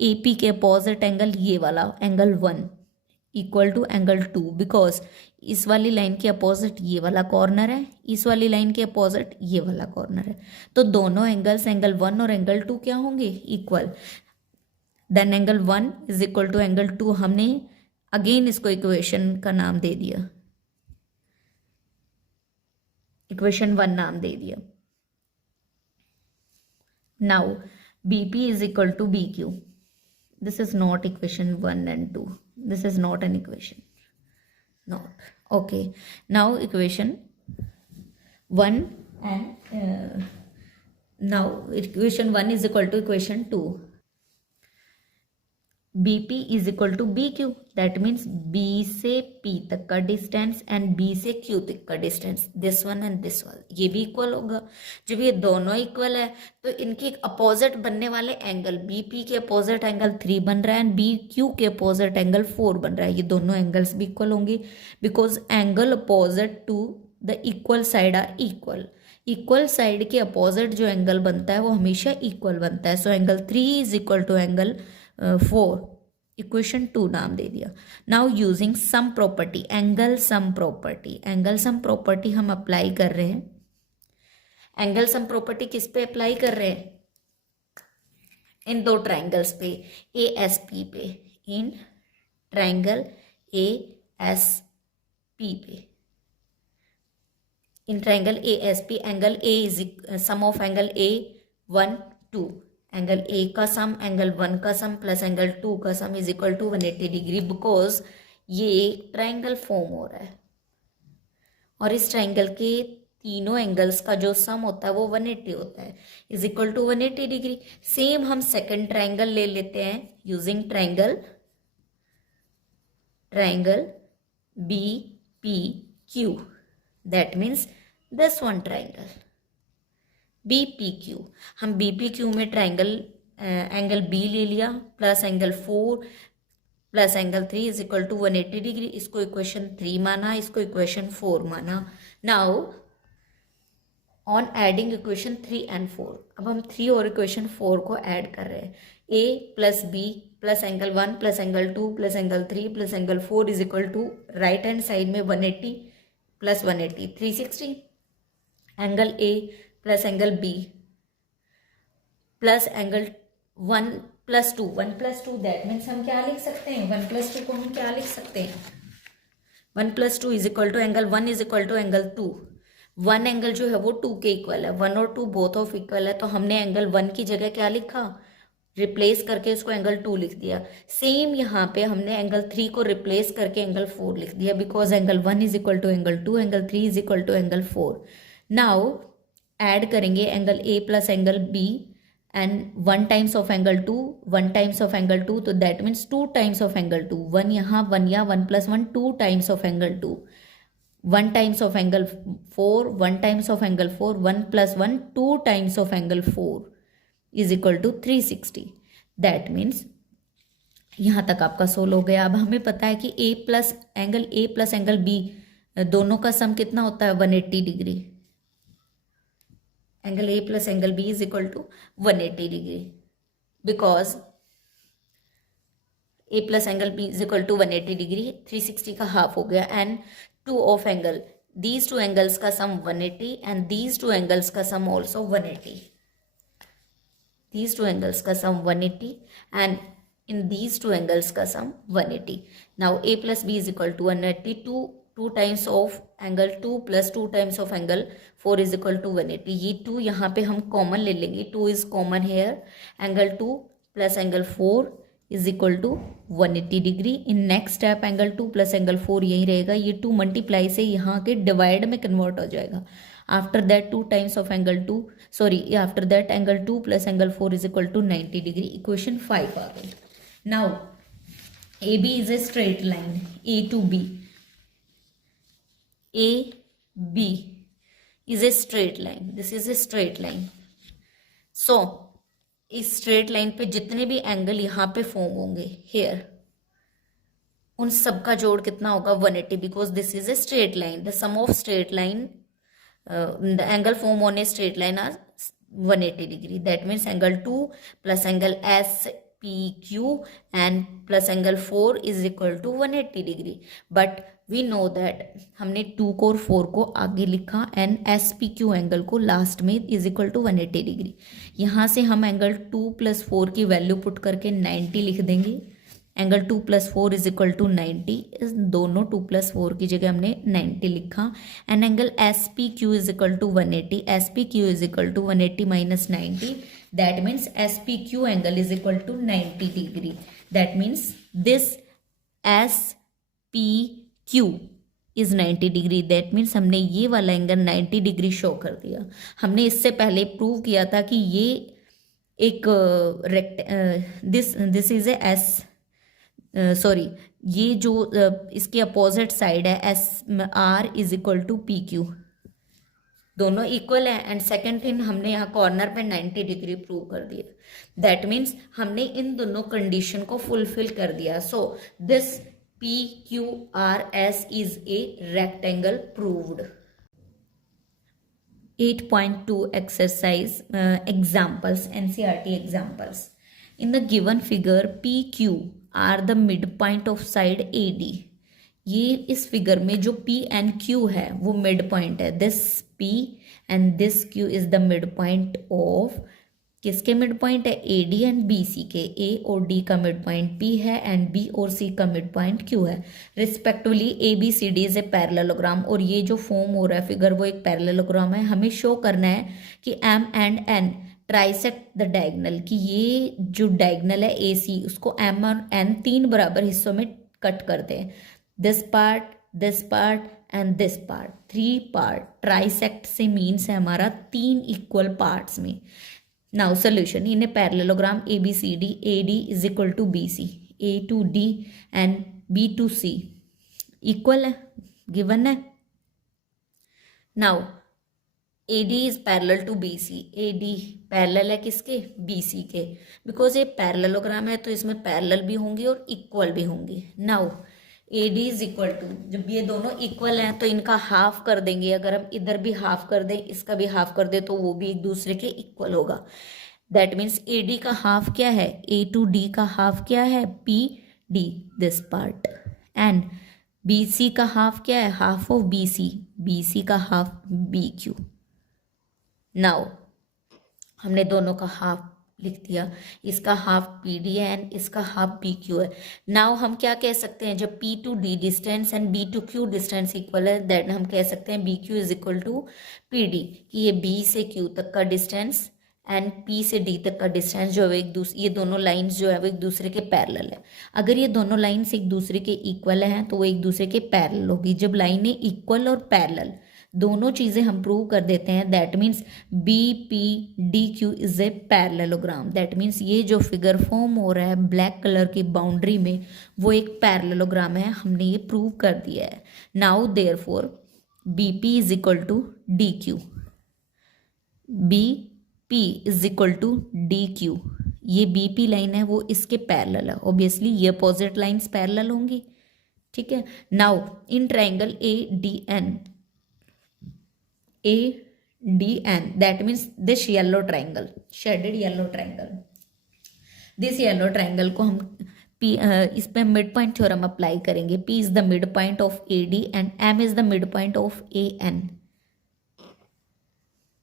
AP के अपोजिट एंगल ये वाला angle 1 equal to angle 2 because इस वाली लाइन के अपोजिट ये वाला कॉर्नर है, इस वाली लाइन के अपोजिट ये वाला कॉर्नर है, तो दोनों एंगल्स एंगल 1 और एंगल 2 क्या होंगे, equal. Then angle 1 is equal to angle 2, हमने अगेन इसको इक्वेशन का नाम दे दिया, इक्वेशन 1 नाम दे दिया। Now BP is equal to BQ, this is not equation 1 and 2, this is not an equation, not okay. Now equation 1 and now equation 1 is equal to equation 2, BP is equal to BQ, that means B से P तक का distance and B से Q तक का distance, this one and this one, ये भी equal होगा। जब ये दोनों इक्वल है तो इनके अपोजिट बनने वाले एंगल, BP के अपोजिट एंगल 3 बन रहा है एंड BQ के अपोजिट एंगल 4 बन रहा है, ये दोनों एंगल्स भी इक्वल होंगे because angle opposite to the equal side are equal. Equal side के अपोजिट जो एंगल बनता है वो हमेशा इक्वल बनता है। So angle 3 is equal to angle 4, equation 2 नाम दे दिया। Now using sum property, angle sum property, angle sum property हम अप्लाई कर रहे हैं। एंगल सम प्रॉपर्टी किस पे अप्लाई कर रहे हैं? इन दो ट्राइंगल्स पे, ए एस पी पे, in triangle A S P पे, in triangle A S P angle A is sum of angle A 1 2, angle A का सम एंगल 1 का सम प्लस एंगल 2 का sum is equal to 180 degree, because ये triangle form हो रहा है और इस ट्राइंगल के तीनों एंगल्स का जो सम होता है वो 180 होता है, is equal to 180 degree. Same हम सेकंड ट्राइंगल ले लेते हैं using triangle B P Q, that means this one triangle B P Q. हम बी पी क्यू में ट्राइंगल एंगल बी ले लिया plus angle 4 plus angle 3 is equal to 180 degree, इसको equation 3 माना, इसको इक्वेशन 4 माना। Now on adding equation 3 and 4, अब हम 3 और इक्वेशन 4 को ऐड कर रहे हैं। A plus B plus angle 1 plus angle 2 plus angle 3 plus angle 4 is equal to right hand side में 180 plus 180 360, angle A plus angle B plus angle 1 plus 2 that means हम क्या लिख सकते हैं? 1 प्लस 2 को हम क्या लिख सकते हैं? 1 plus 2 is equal to angle 1 is equal to angle 2। 1 angle जो है वो 2 के इक्वल है, 1 और 2 बोथ ऑफ इक्वल है, तो हमने एंगल 1 की जगह क्या लिखा? रिप्लेस करके उसको एंगल 2 लिख दिया। सेम यहाँ पे हमने एंगल 3 को रिप्लेस करके एंगल 4 लिख दिया, because angle 1 is equal to angle 2, angle 3 is equal to angle 4। Now add करेंगे angle A plus angle B and 1 times of angle 2, 1 times of angle 2, तो that means 2 times of angle 2, 1 यहाँ 1 या 1 plus 1 2 times of angle 2, 1 times of angle 4, 1 times of angle 4, 1 plus 1 2 times of angle 4 is equal to 360। That means यहाँ तक आपका solve हो गया। अब हमें पता है कि ए प्लस एंगल बी दोनों का सम कितना होता है? 180 degree. Angle A plus angle B is equal to 180 degree, because A plus angle B is equal to 180 degree, 360 का हाफ हो गया, and 2 of angle, these two angles का सम 180 and these two angles का सम also 180, these two angles का सम 180 and in these two angles का सम 180। now a plus b is equal to 180, 2 times of angle 2 plus 2 times of angle 4 is equal to 180। ये 2 यहाँ पे हम common ले लेंगे, 2 is common here, angle 2 plus angle 4 is equal to 180 degree. In next step angle 2 plus angle 4 यही रहेगा, ये 2 multiply से यहाँ के डिवाइड में कन्वर्ट हो जाएगा। After that 2 times of angle 2, sorry after that angle 2 plus angle 4 is equal to 90 degree. Equation 5 आ गई। Now A B is a straight line, A to B, A B is a straight line, this is a straight line. So इस straight line पे जितने भी angle यहाँ पे form होंगे hair, उन सब का जोड़ कितना होगा? 180, because this is a straight line. The sum of straight line, the angle form on a straight line are 180 degree. That means angle 2 plus angle S P Q and plus angle 4 is equal to 180 degree. But we know that हमने 2 को और 4 को आगे लिखा and S P Q angle को last में is equal to 180 degree. यहाँ से हम एंगल 2 प्लस 4 की वैल्यू पुट करके 90 लिख देंगे। Angle 2 plus 4 is equal to 90, इस दोनों 2 प्लस 4 की जगह हमने 90 लिखा। And angle S P Q is equal to 180, S P Q is equal to 180 minus 90, that means S P Q angle is equal to 90 degree. That means this S P Q is 90 degree. That means हमने ये वाला angle 90 degree show कर दिया। हमने इससे पहले prove किया था कि ये एक this is a S, sorry ये जो इसके अपोजिट साइड है S R is equal to P Q, दोनों इक्वल है। एंड सेकेंड थिंग हमने यहाँ कॉर्नर पे 90 डिग्री प्रूव कर दिया। दैट मीन्स हमने इन दोनों कंडीशन को फुलफिल कर दिया। So this PQRS is a rectangle proved। 8.2 exercise examples, NCERT examples। In the given figure, PQ are the mid point of side A D. ये इस फिगर में जो पी एंड क्यू है वो मिड पॉइंट है। This P and this Q is the mid point of, किसके mid point है, A D and B C के। ए और डी का मिड पॉइंट पी है एंड बी और सी का मिड पॉइंट क्यू है respectively. A B C D is a parallelogram, और ये जो फॉर्म हो रहा है फिगर वो एक पैरेललोग्राम है। हमें शो करना है कि M and N trisect the diagonal, कि ये जो डायगोनल है ए सी उसको एम और एन तीन बराबर हिस्सों में कट करते हैं। This part and this part, three part. Trisect से मीन्स है हमारा तीन इक्वल पार्ट्स में। Now solution in a parallelogram A B C D, A D is equal to B C, A to D and B to C equal है, given है। Now A D is parallel to B C, A D parallel है किसके, B C के। Because ये parallelogram है तो इसमें parallel भी होंगी और इक्वल भी होंगी। Now A D is equal to, जब ये दोनों इक्वल हैं तो इनका हाफ कर देंगे। अगर हम इधर भी हाफ कर दें, इसका भी हाफ कर दें, तो वो भी एक दूसरे के इक्वल होगा। दैट मीन्स ए डी का हाफ क्या है, ए टू डी का हाफ क्या है, P D, this part. And B C का हाफ क्या है, हाफ ऑफ बी सी का हाफ बी क्यू। नाउ हमने दोनों का हाफ लिख दिया, इसका हाफ पी डी है एंड इसका हाफ पी क्यू है। नाउ हम क्या कह सकते हैं, जब P to D distance and B to Q distance equal है, दैट हम कह सकते हैं B Q is equal to P D, कि ये बी से क्यू तक का डिस्टेंस एंड पी से डी तक का डिस्टेंस जो है ये दोनों लाइंस जो है वो एक दूसरे के पैरेलल है। अगर ये दोनों लाइंस एक दूसरे के इक्वल हैं तो वो एक दूसरे के पैरेलल होगी। जब लाइनें इक्वल और पैरेलल दोनों चीजें हम प्रूव कर देते हैं, that means B P D Q is a parallelogram. That means ये जो फिगर फॉर्म हो रहा है ब्लैक कलर की बाउंड्री में वो एक पैरेललोग्राम है, हमने ये प्रूव कर दिया है। Now therefore B P is equal to D Q, B P is equal to D Q. ये बी पी लाइन है वो इसके पैरेलल है, ऑब्वियसली ये अपोजिट लाइंस पैरेलल होंगी, ठीक है। Now in triangle A D N, ADN, that means this yellow triangle, shaded yellow triangle, this yellow triangle को हम P इस पे मिड पॉइंट थ्योरम अप्लाई करेंगे। P is the mid point of AD and M is the mid point of AN.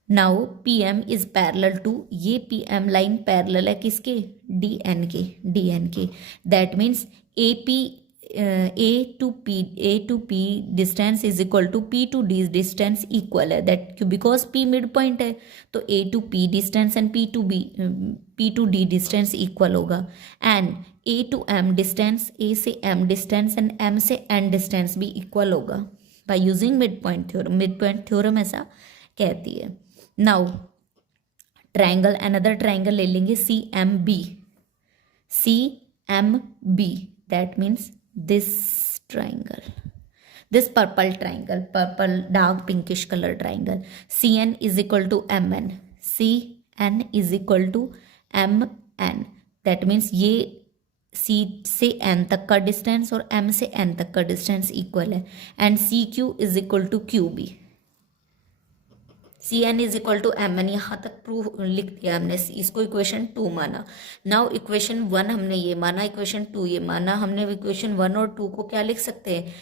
Now PM is parallel to, ये PM line parallel है किसके, DN के। That means AP A to P distance is equal to P to D distance equal है। That because P mid point है तो A to P distance and P to D distance equal होगा। And A to M distance, A से M distance and M से N distance भी equal होगा by using mid point theorem. Mid point theorem ऐसा कहती है। Now triangle, another triangle ले लेंगे CMB, that means this triangle, this purple triangle, purple dark pinkish color triangle, CN is equal to MN, CN is equal to MN, that means ये C से N तक का distance और M से N तक का डिस्टेंस इक्वल है। And CQ is equal to QB, CN is equal to MN, यहाँ तक प्रूफ लिख दिया हमने, इसको इक्वेशन 2 माना। नाउ इक्वेशन 1 हमने ये माना, इक्वेशन 2 ये माना। हमने इक्वेशन 1 और 2 को क्या लिख सकते हैं,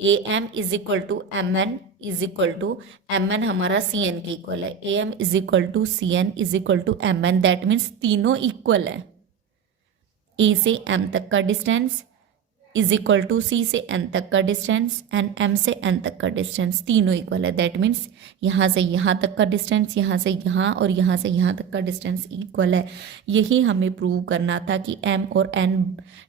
AM is equal to MN is equal to, MN हमारा CN के इक्वल है, AM is equal to CN is equal to MN। That means तीनों इक्वल है। A से M तक का distance is equal to C से N तक का डिस्टेंस एंड M से N तक का डिस्टेंस, तीनों इक्वल है। दैट मीन्स यहाँ से यहाँ तक का डिस्टेंस, यहाँ से यहाँ और यहाँ से यहाँ तक का डिस्टेंस इक्वल है। यही हमें प्रूव करना था कि M और N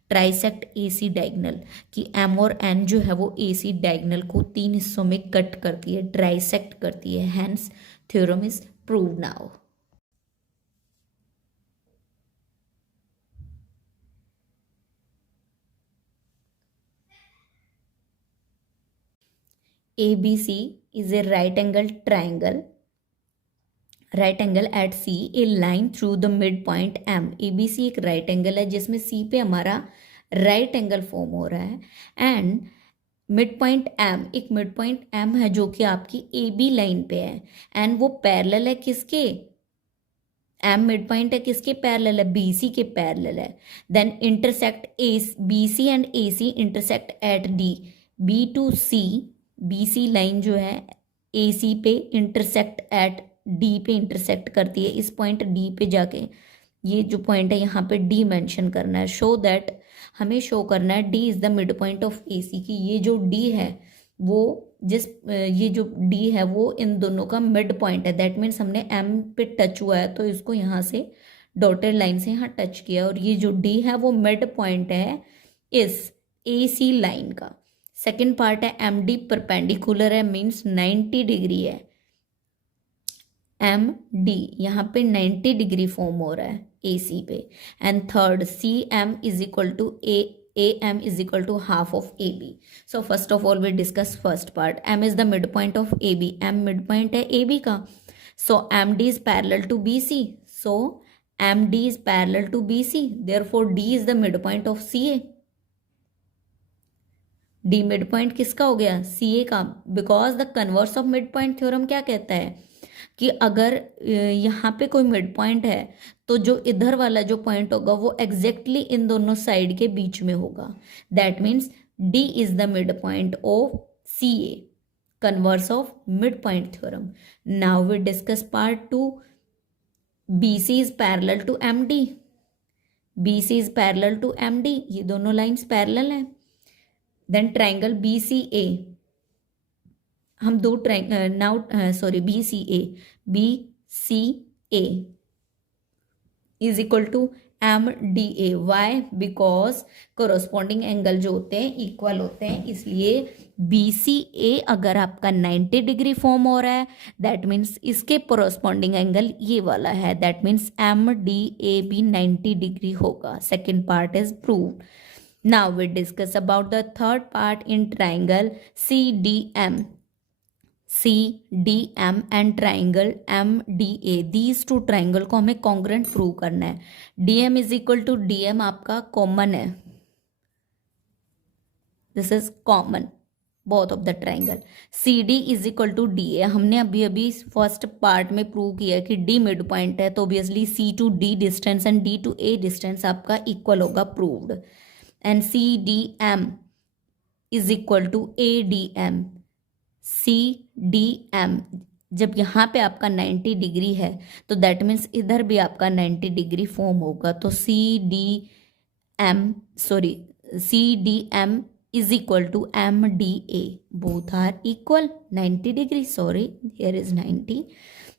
ट्राइसेक्ट AC डायगोनल, कि M और N जो है वो AC डायगोनल को तीन हिस्सों में कट करती है, ट्राइसेक्ट करती है। Hence theorem is proved now. ABC is a right angle triangle at C, a line through the midpoint M। ABC एक राइट एंगल है जिसमें C पे हमारा राइट एंगल फॉर्म हो रहा है एंड मिड पॉइंट M, एक मिड पॉइंट M है जो कि आपकी AB लाइन पे है एंड वो पैरेलल है किसके, एम मिड पॉइंट है किसके पैरेलल है, बीसी के पैरेलल है। Then intersect A, BC and AC intersect at D, B to C, BC line जो है एसी पे इंटरसेक्ट एट डी पे इंटरसेक्ट करती है, इस पॉइंट डी पे जाके ये जो पॉइंट है यहाँ पे डी मेंशन करना है। शो दैट, हमें शो करना है D is the mid point of AC, की ये जो डी है वो ये जो डी है वो इन दोनों का मिड पॉइंट है। दैट मीन्स हमने एम पे टच हुआ है तो इसको यहाँ से डॉटेड लाइन से यहाँ टच किया, और ये जो डी है वो मिड पॉइंट है इस ए सी लाइन का। सेकेंड पार्ट है एम डी परपेंडिकुलर है, मीन्स 90 डिग्री है। एम डी यहाँ पे 90 डिग्री फॉर्म हो रहा है ए सी पे। And third C M is equal to AM is equal to half of AB. So first of all we discuss first part. M is the midpoint of AB. M midpoint है AB का. So MD is parallel to BC. So MD is parallel to BC. Therefore D is the midpoint of CA. D midpoint किसका हो गया, CA का. Because the converse of midpoint theorem क्या कहता है कि अगर यहाँ पे कोई मिड पॉइंट है तो जो इधर वाला जो पॉइंट होगा वो एग्जैक्टली इन दोनों साइड के बीच में होगा. That means D is the mid point of C A, converse of mid point theorem. Now we discuss part 2. B C is parallel to M D. B C is parallel to M D, ये दोनों lines parallel हैं. Then triangle B C A, हम दो B C A is equal to M D A. Why? Because corresponding angle जो होते हैं equal होते हैं, इसलिए बी सी ए अगर आपका 90 डिग्री फॉर्म हो रहा है दैट मीन्स इसके कोरोस्पॉन्डिंग एंगल ये वाला है. That means M D A भी 90 डिग्री होगा. Second part is proved. Now we discuss about the third part in triangle C D M. CDM and triangle MDA, these two triangle को हमें congruent prove करना है. DM is equal to DM आपका common है, this is common both of the triangle. CD is equal to DA, हमने अभी अभी first part में प्रूव किया कि D मिड पॉइंट है तो obviously C to D distance and D to A distance आपका इक्वल होगा, proved. And CDM is equal to ADM. CDM जब यहाँ पे आपका 90 डिग्री है तो दैट मीन्स इधर भी आपका 90 डिग्री फॉर्म होगा. तो CDM is equal to MDA, both are equal 90 degree. Sorry, here is 90.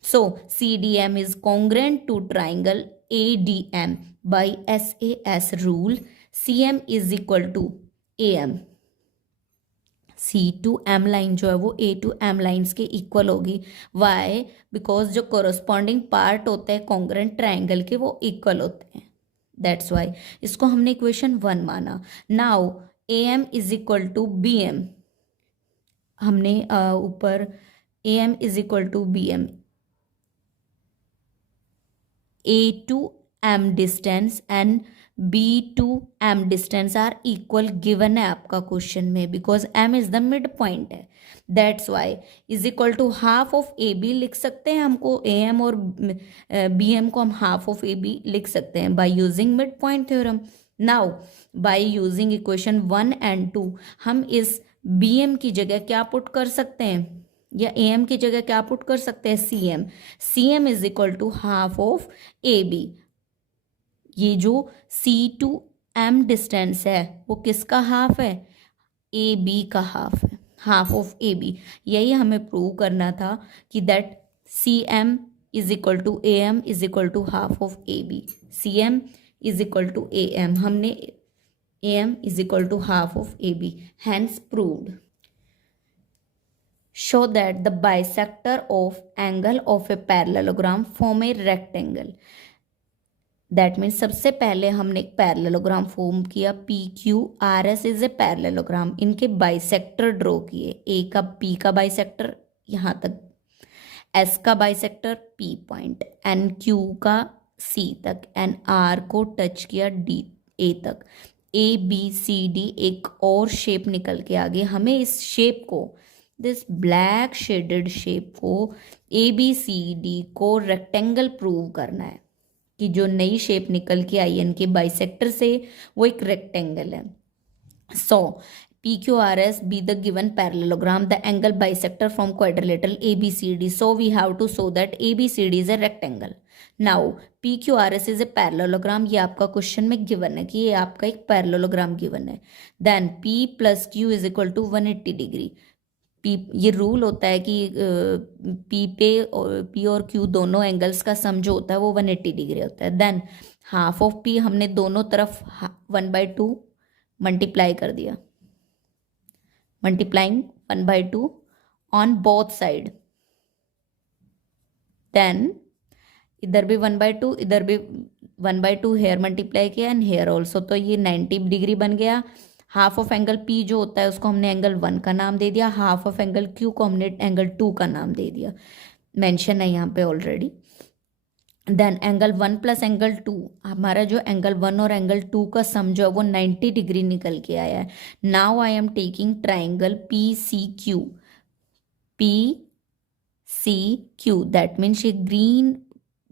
So CDM is congruent to triangle ADM by SAS rule. CM is equal to AM. C to M line जो है वो A to M lines के equal होगी. Why? Because जो corresponding part होते हैं congruent triangle के वो इक्वल होते हैं, दैट्स वाई. इसको हमने इक्वेशन 1 माना. Now AM is equal to BM, हमने ऊपर AM is equal to BM. A to M distance and B to M distance are equal given है आपका क्वेश्चन में, because M is the mid point है. That's why is equal to half of AB लिख सकते हैं. हमको AM और BM को हम हाफ ऑफ AB लिख सकते हैं bye using mid point theorem. Now bye using equation 1 and 2 हम इस BM की जगह क्या पुट कर सकते हैं, या AM की जगह क्या पुट कर सकते हैं, CM. CM is equal to half of AB. ये जो C टू M डिस्टेंस है वो किसका हाफ है, AB का हाफ है, हाफ ऑफ AB. यही हमें प्रूव करना था कि that CM is equal to AM is equal to half of AB. CM is equal to AM, हमने AM is equal to half of AB, hence proved. Show that the bisector of angle of a parallelogram form a rectangle. That means सबसे पहले हमने एक parallelogram form किया, PQRS is a parallelogram. इनके bisector draw किए, A का P का bisector यहाँ तक, S का bisector P point, and Q का C तक, एंड R को टच किया A तक. ABCD एक और शेप निकल के आ गई. हमें इस शेप को, दिस ब्लैक शेडेड शेप को, ABCD को रेक्टेंगल प्रूव करना है. की जो नई शेप निकल के आई इनके बाइसेक्टर से वो एक रेक्टेंगल है. So PQRS be the given parallelogram, the angle bisector from quadrilateral ABCD. So we have to show that ABCD is a rectangle. Now PQRS is a parallelogram. ये आपका क्वेश्चन में गिवन है कि ये आपका एक पैरेललोग्राम गिवन है. Then P plus Q is equal to 180 degree. P ये रूल होता है कि P और Q दोनों एंगल्स का सम जो होता है वो 180 डिग्री होता है. देन हाफ ऑफ P हमने दोनों तरफ 1/2 मल्टीप्लाई कर दिया, multiplying 1/2 on both side. Then इधर भी 1/2, इधर भी 1/2 हेयर मल्टीप्लाई किया एंड हेयर ऑल्सो. तो ये 90 डिग्री बन गया. हाफ ऑफ एंगल P जो होता है उसको हमने एंगल 1 का नाम दे दिया, हाफ ऑफ एंगल Q को हमने एंगल 2 का नाम दे दिया, मेंशन है यहाँ पे already. Then angle 1 plus angle 2, हमारा जो एंगल 1 और एंगल 2 का सम जो है वो 90 डिग्री निकल के आया है. Now I am taking triangle PCQ. PCQ that means ये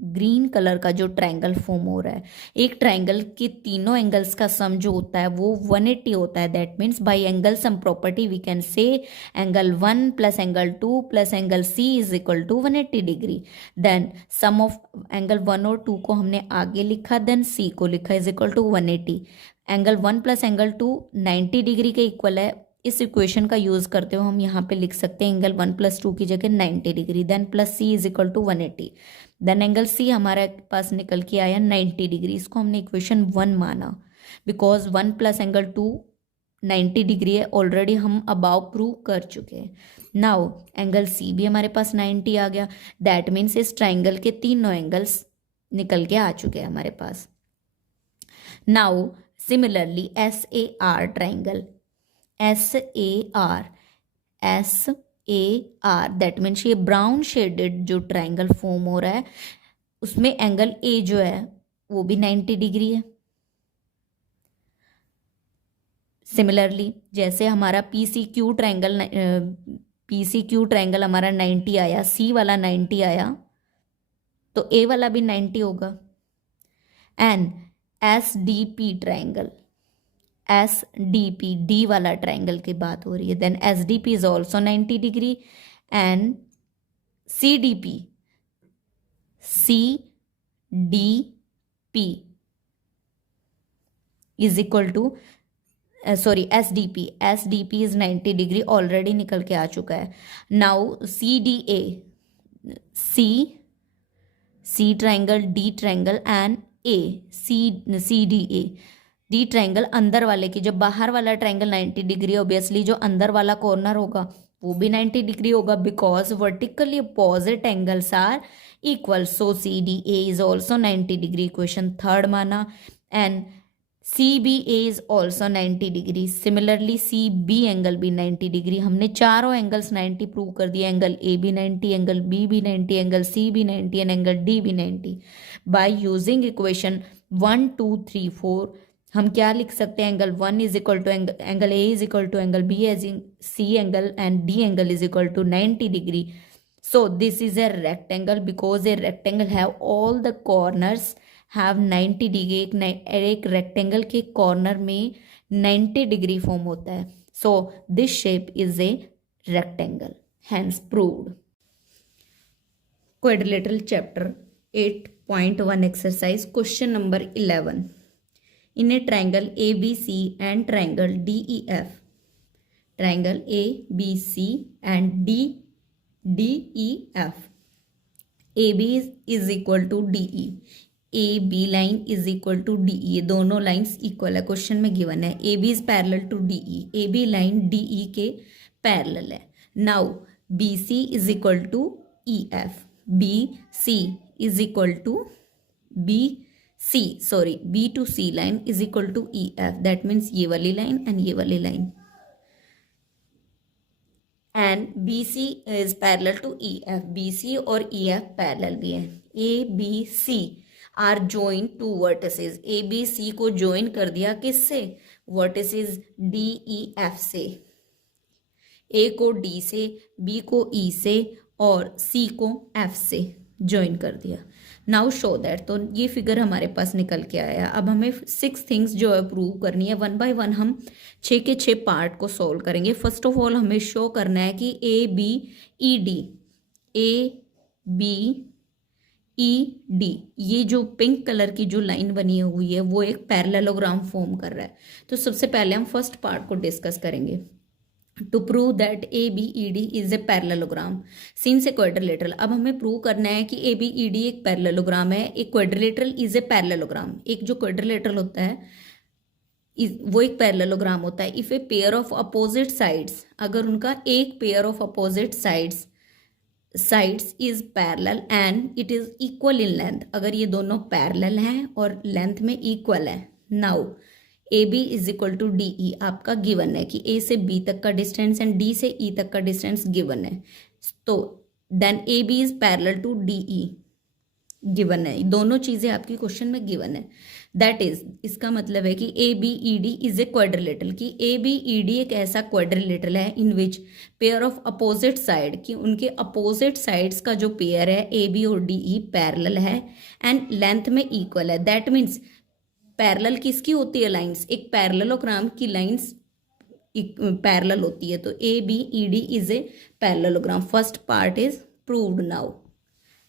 ग्रीन कलर का जो ट्राइंगल फॉर्म हो रहा है. एक ट्राइंगल के तीनों एंगल्स का सम जो होता है वो 180 होता है. That means by angle sum property we can say angle 1 plus angle 2 plus angle C is equal to 180 degree. Then sum of angle 1 और 2 को हमने आगे लिखा, देन C को लिखा is equal to 180. Angle 1 plus angle 2 90 degree के equal है. इस इक्वेशन का यूज करते हुए हम यहाँ पे लिख सकते हैं एंगल 1 प्लस 2 की जगह 90 degree. Then plus C is equal to 180. Then angle C हमारे पास निकल के आया 90 डिग्री. इसको हमने इक्वेशन 1 माना बिकॉज 1 प्लस एंगल 2 90 डिग्री है, ऑलरेडी हम अबाव प्रूव कर चुके हैं. नाउ एंगल C भी हमारे पास 90 आ गया. दैट मीन्स इस ट्राइंगल के तीनों एंगल्स निकल के आ चुके हैं हमारे पास. Now similarly SAR triangle, SAR that means ये ब्राउन शेडेड जो ट्राइंगल फॉर्म हो रहा है उसमें एंगल A जो है वो भी 90 डिग्री है. सिमिलरली जैसे हमारा PCQ ट्राइंगल हमारा 90 आया, C वाला 90 आया, तो A वाला भी 90 होगा. And SDP triangle, SDP D वाला ट्राइंगल की बात हो रही है. Then SDP is also 90 degree and CDP is equal to SDP is 90 degree, already निकल के आ चुका है. Now CDA, C triangle, D triangle and CDA. D triangle अंदर वाले की, जब बाहर वाला ट्राइंगल 90 डिग्री, ऑब्वियसली जो अंदर वाला कॉर्नर होगा वो भी 90 डिग्री होगा because vertically opposite angles are equal. So CDA is also 90 degree, equation 3 माना. And CBA is also 90 degree. Similarly CB angle भी 90 डिग्री. हमने चारों एंगल्स 90 प्रूव कर दिए. एंगल A भी 90, एंगल B भी 90, एंगल C भी 90 एंड एंगल D भी 90. बाय यूजिंग इक्वेशन 1 2 3 4 हम क्या लिख सकते हैं? Angle 1 is equal to angle A is equal to angle B as in C angle and D angle is equal to 90 degree. So this is a rectangle because a rectangle have all the corners have 90 degree. एक rectangle के corner में 90 degree form होता है. So this shape is a rectangle, hence proved. Quadrilateral chapter 8.1 exercise question number 11. In a triangle ABC and triangle DEF, triangle ABC and DEF, AB is equal to DE, AB line is equal to DE. ये दोनों lines equal है, question में given है. AB is parallel to DE, AB line DE के parallel है. Now BC is equal to EF, BC is equal to B to C line is equal to EF. That means ये वाली line and ये वाली line. And BC is parallel to EF. BC और EF parallel भी है. ABC are joined two vertices. ABC को join कर दिया किससे? वर्टिसेस DEF से. A को D से, B को E से और C को F से. ज्वाइन कर दिया। नाउ शो दैट, तो ये फिगर हमारे पास निकल के आया। अब हमें 6 थिंग्स जो है प्रूव करनी है, 1 बाय 1 हम 6 के 6 पार्ट को सॉल्व करेंगे। फर्स्ट ऑफ ऑल हमें शो करना है कि ए बी ई डी, ये जो पिंक कलर की जो लाइन बनी हुई है वो एक पैरेललोग्राम फॉर्म कर रहा है। तो सबसे पहले हम फर्स्ट पार्ट को डिस्कस करेंगे। To prove that A B E D is a parallelogram since a quadrilateral. अब हमें प्रूव करना है कि ए बी ई डी एक पैरेललोग्राम है, एक क्वाड्रिलेटरल इज ए पैरेललोग्राम। एक जो क्वाड्रिलेटरल होता है वो एक पैरेललोग्राम होता है। If A pair of opposite sides, अगर उनका एक pair of opposite sides is parallel and it is equal in length, अगर ये दोनों पैरेलल हैं और लेंथ में इक्वल है। Now A B is equal to D E आपका गिवन है कि ए से बी तक का डिस्टेंस एंड डी से ई तक का डिस्टेंस गिवन है। तो then A B is parallel to D E given है। दोनों चीजें आपकी क्वेश्चन में गिवन है। दैट इज, इसका मतलब है कि A B E D is a quadrilateral, कि ए बी ई डी एक ऐसा क्वाड्रिलेटरल है in which pair of opposite side, कि उनके अपोजिट साइड्स का जो पेयर है ए बी और डी ई पैरेलल है एंड लेंथ में इक्वल है। दैट मीन्स पैरेलल किसकी होती है लाइंस, एक पैरेललोग्राम की लाइंस पैरेलल होती है। तो A B E D is a parallelogram. First part is proved. Now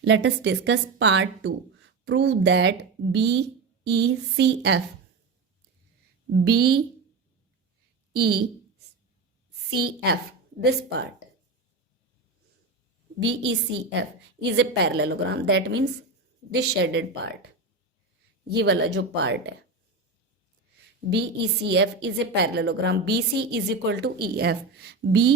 let us discuss part 2। Prove that B E C F this part BECF is a parallelogram. That means this shaded part, ये वाला जो part है BECF is a parallelogram. BC is equal to EF. B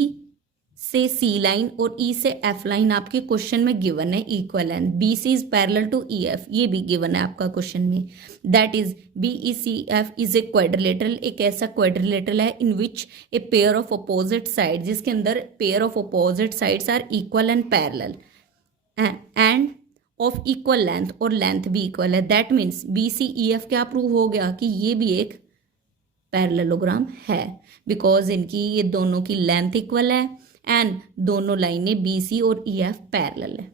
से C line और E से F line आपके question में given है इक्वल है। BC is parallel to EF, ये भी गिवन है आपका क्वेश्चन में। That is BECF is a quadrilateral, एक ऐसा क्वाड्रिलेटरल है in which a pair of opposite side, जिसके अंदर pair of opposite sides are equal and parallel and of equal length, और लेंथ भी इक्वल है। दैट मीन्स BCEF क्या prove हो गया कि ये भी एक पैरेललोग्राम है, बिकॉज इनकी ये दोनों की लेंथ इक्वल है एंड दोनों लाइनें BC और EF पैरेलल है।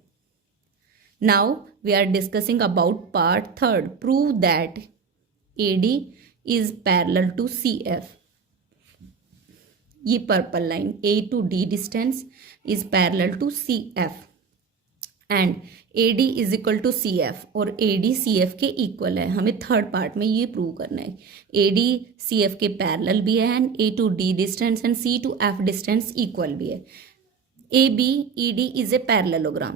Now we are discussing about part 3। Prove that AD is parallel to CF। ये purple line A to D distance is parallel to CF and AD is equal to CF, और AD CF के equal है। हमें third part में ये prove करना है। AD CF के पैरेलल भी है and A to D distance and C to F distance equal भी है। ABED is a parallelogram.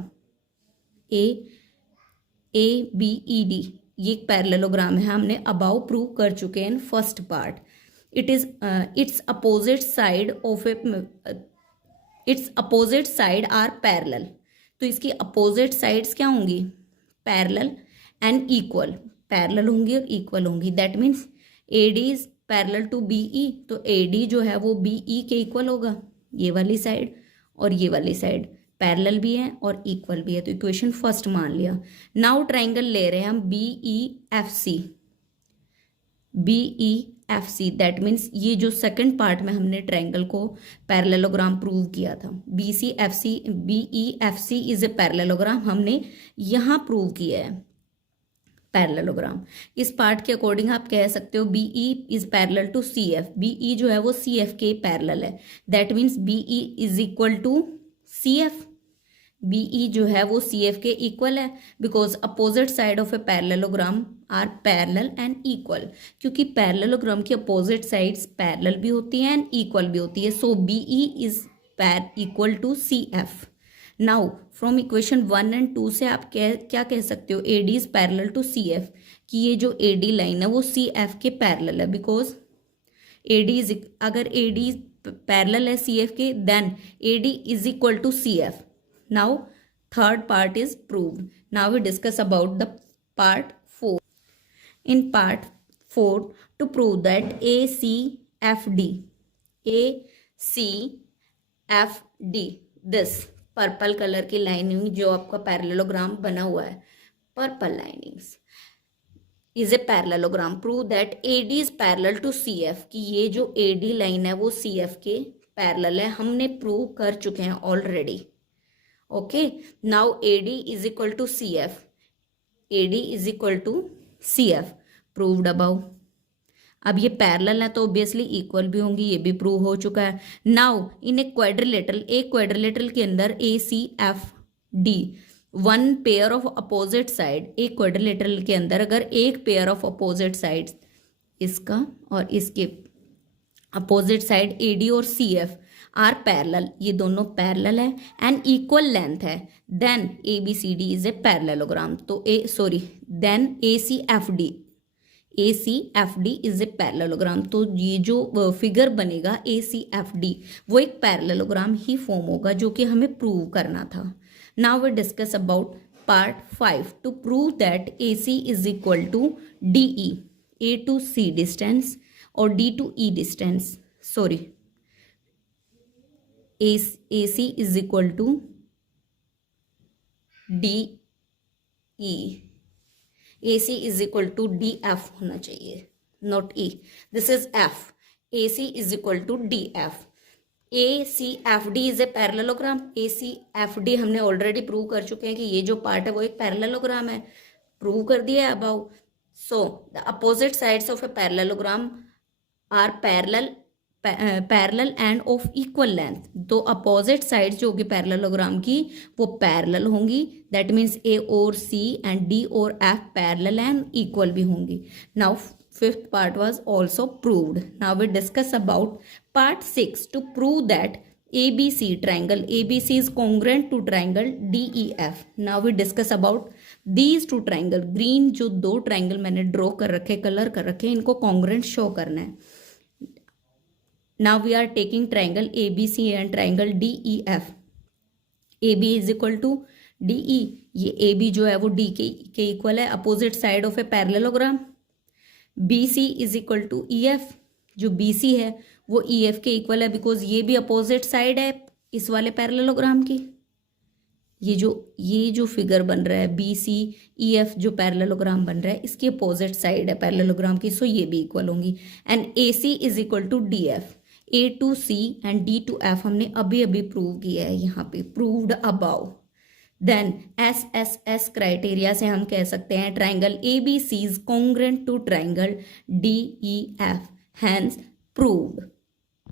ABED ये एक पैरेललोग्राम है, हमने अबाउ प्रूव कर चुके हैं first part. It's opposite side are parallel. तो इसकी अपोजिट साइड्स क्या होंगी, पैरेलल एंड इक्वल, पैरेलल होंगी और इक्वल होंगी। That means AD is parallel to BE, तो AD जो है वो BE के इक्वल होगा। ये वाली साइड और ये वाली साइड पैरेलल भी है और इक्वल भी है, तो इक्वेशन फर्स्ट मान लिया। नाउ ट्राइंगल ले रहे हैं हम BEFC। दैट मीन्स ये जो सेकंड पार्ट में हमने ट्राइंगल को पैरेललोग्राम प्रूव किया था, BEFC इज ए पैरेललोग्राम, हमने यहाँ प्रूव किया है पैरेललोग्राम। इस पार्ट के अकॉर्डिंग आप कह सकते हो BE is parallel to CF। BE जो है वो CF के पैरेलल है। That means BE is equal to CF। BE जो है वो CF के इक्वल है, because opposite side of a parallelogram are parallel and equal, क्योंकि पैरेललोग्राम की अपोजिट साइड्स पैरेलल भी होती हैं एंड इक्वल भी होती है। So BE is equal to CF। Now from equation 1 and 2 से आप क्या कह सकते हो, AD is parallel to CF, कि ये जो AD लाइन है वो CF के पैरेलल है, बिकॉज अगर AD पैरेलल है CF के, then AD is equal to CF। Now third part is proved. Now we discuss about the part 4. In part 4, to prove that ACFD, this purple colour की lining जो आपका parallelogram बना हुआ है, purple linings is a parallelogram. Prove that AD is parallel to CF, कि ये जो AD line है वो CF के पैरेलल है। हमने प्रूव कर चुके हैं already, Okay, now AD is equal to CF. AD is equal to CF. Proved above. अब ये पैरेलल है तो ऑब्वियसली इक्वल भी होंगी, ये भी प्रूव हो चुका है. नाउ इन ए क्वाड्रिलेटरल, एक क्वाड्रिलेटरल के अंदर ACFD one pair of opposite side, एक क्वाड्रिलेटरल के अंदर अगर एक पेयर ऑफ अपोजिट साइड्स, इसका और इसके अपोजिट साइड AD और CF आर पैरेलल, ये दोनों पैरेलल है एंड इक्वल लेंथ है, then ABCD is a parallelogram. तो then ACFD is a parallelogram. तो ये जो फिगर बनेगा ACFD वो एक पैरेललोग्राम ही फॉर्म होगा, जो कि हमें प्रूव करना था. Now we discuss about part 5 to prove that AC is equal to DE, A to C distance और D to E distance. AC is equal to DE. AC is equal to DF होना चाहिए, not E. This is F. AC is equal to DF. ACFD is a parallelogram. ACFD हमने already prove कर चुके हैं कि ये जो part है वो एक पैरेललोग्राम है, प्रूव कर दिया है above. So the opposite sides of a parallelogram are parallel and of equal length. तो अपोजिट साइड्स जो होगी पैरेललोग्राम की वो पैरेलल होंगी. दैट मीन्स A और C एंड D और F पैरेलल एंड इक्वल भी होंगी. Now fifth part was also proved. Now we discuss about part 6 to prove that ABC triangle ABC is congruent to triangle DEF. Now we discuss about these two triangle. Green जो दो triangle मैंने draw कर रखे, colour कर रखे, इनको congruent show करना है. Now we are taking triangle ABC and triangle DEF. AB is equal to DE. ये AB जो है वो D के इक्वल है, opposite side of a parallelogram. BC is equal to EF. जो BC है वो EF के इक्वल है, बिकॉज ये भी अपोजिट साइड है इस वाले पैरेललोग्राम की. ये जो फिगर बन रहा है BCEF जो पैरेललोग्राम बन रहा है, इसकी अपोजिट साइड है पैरेललोग्राम की, सो ये भी इक्वल होंगी. And AC is equal to DF. A to C and D to F हमने अभी प्रूव किया है, यहाँ पे proved above. Then SSS criteria से हम कह सकते हैं triangle ABC is congruent to triangle DEF, hence proved.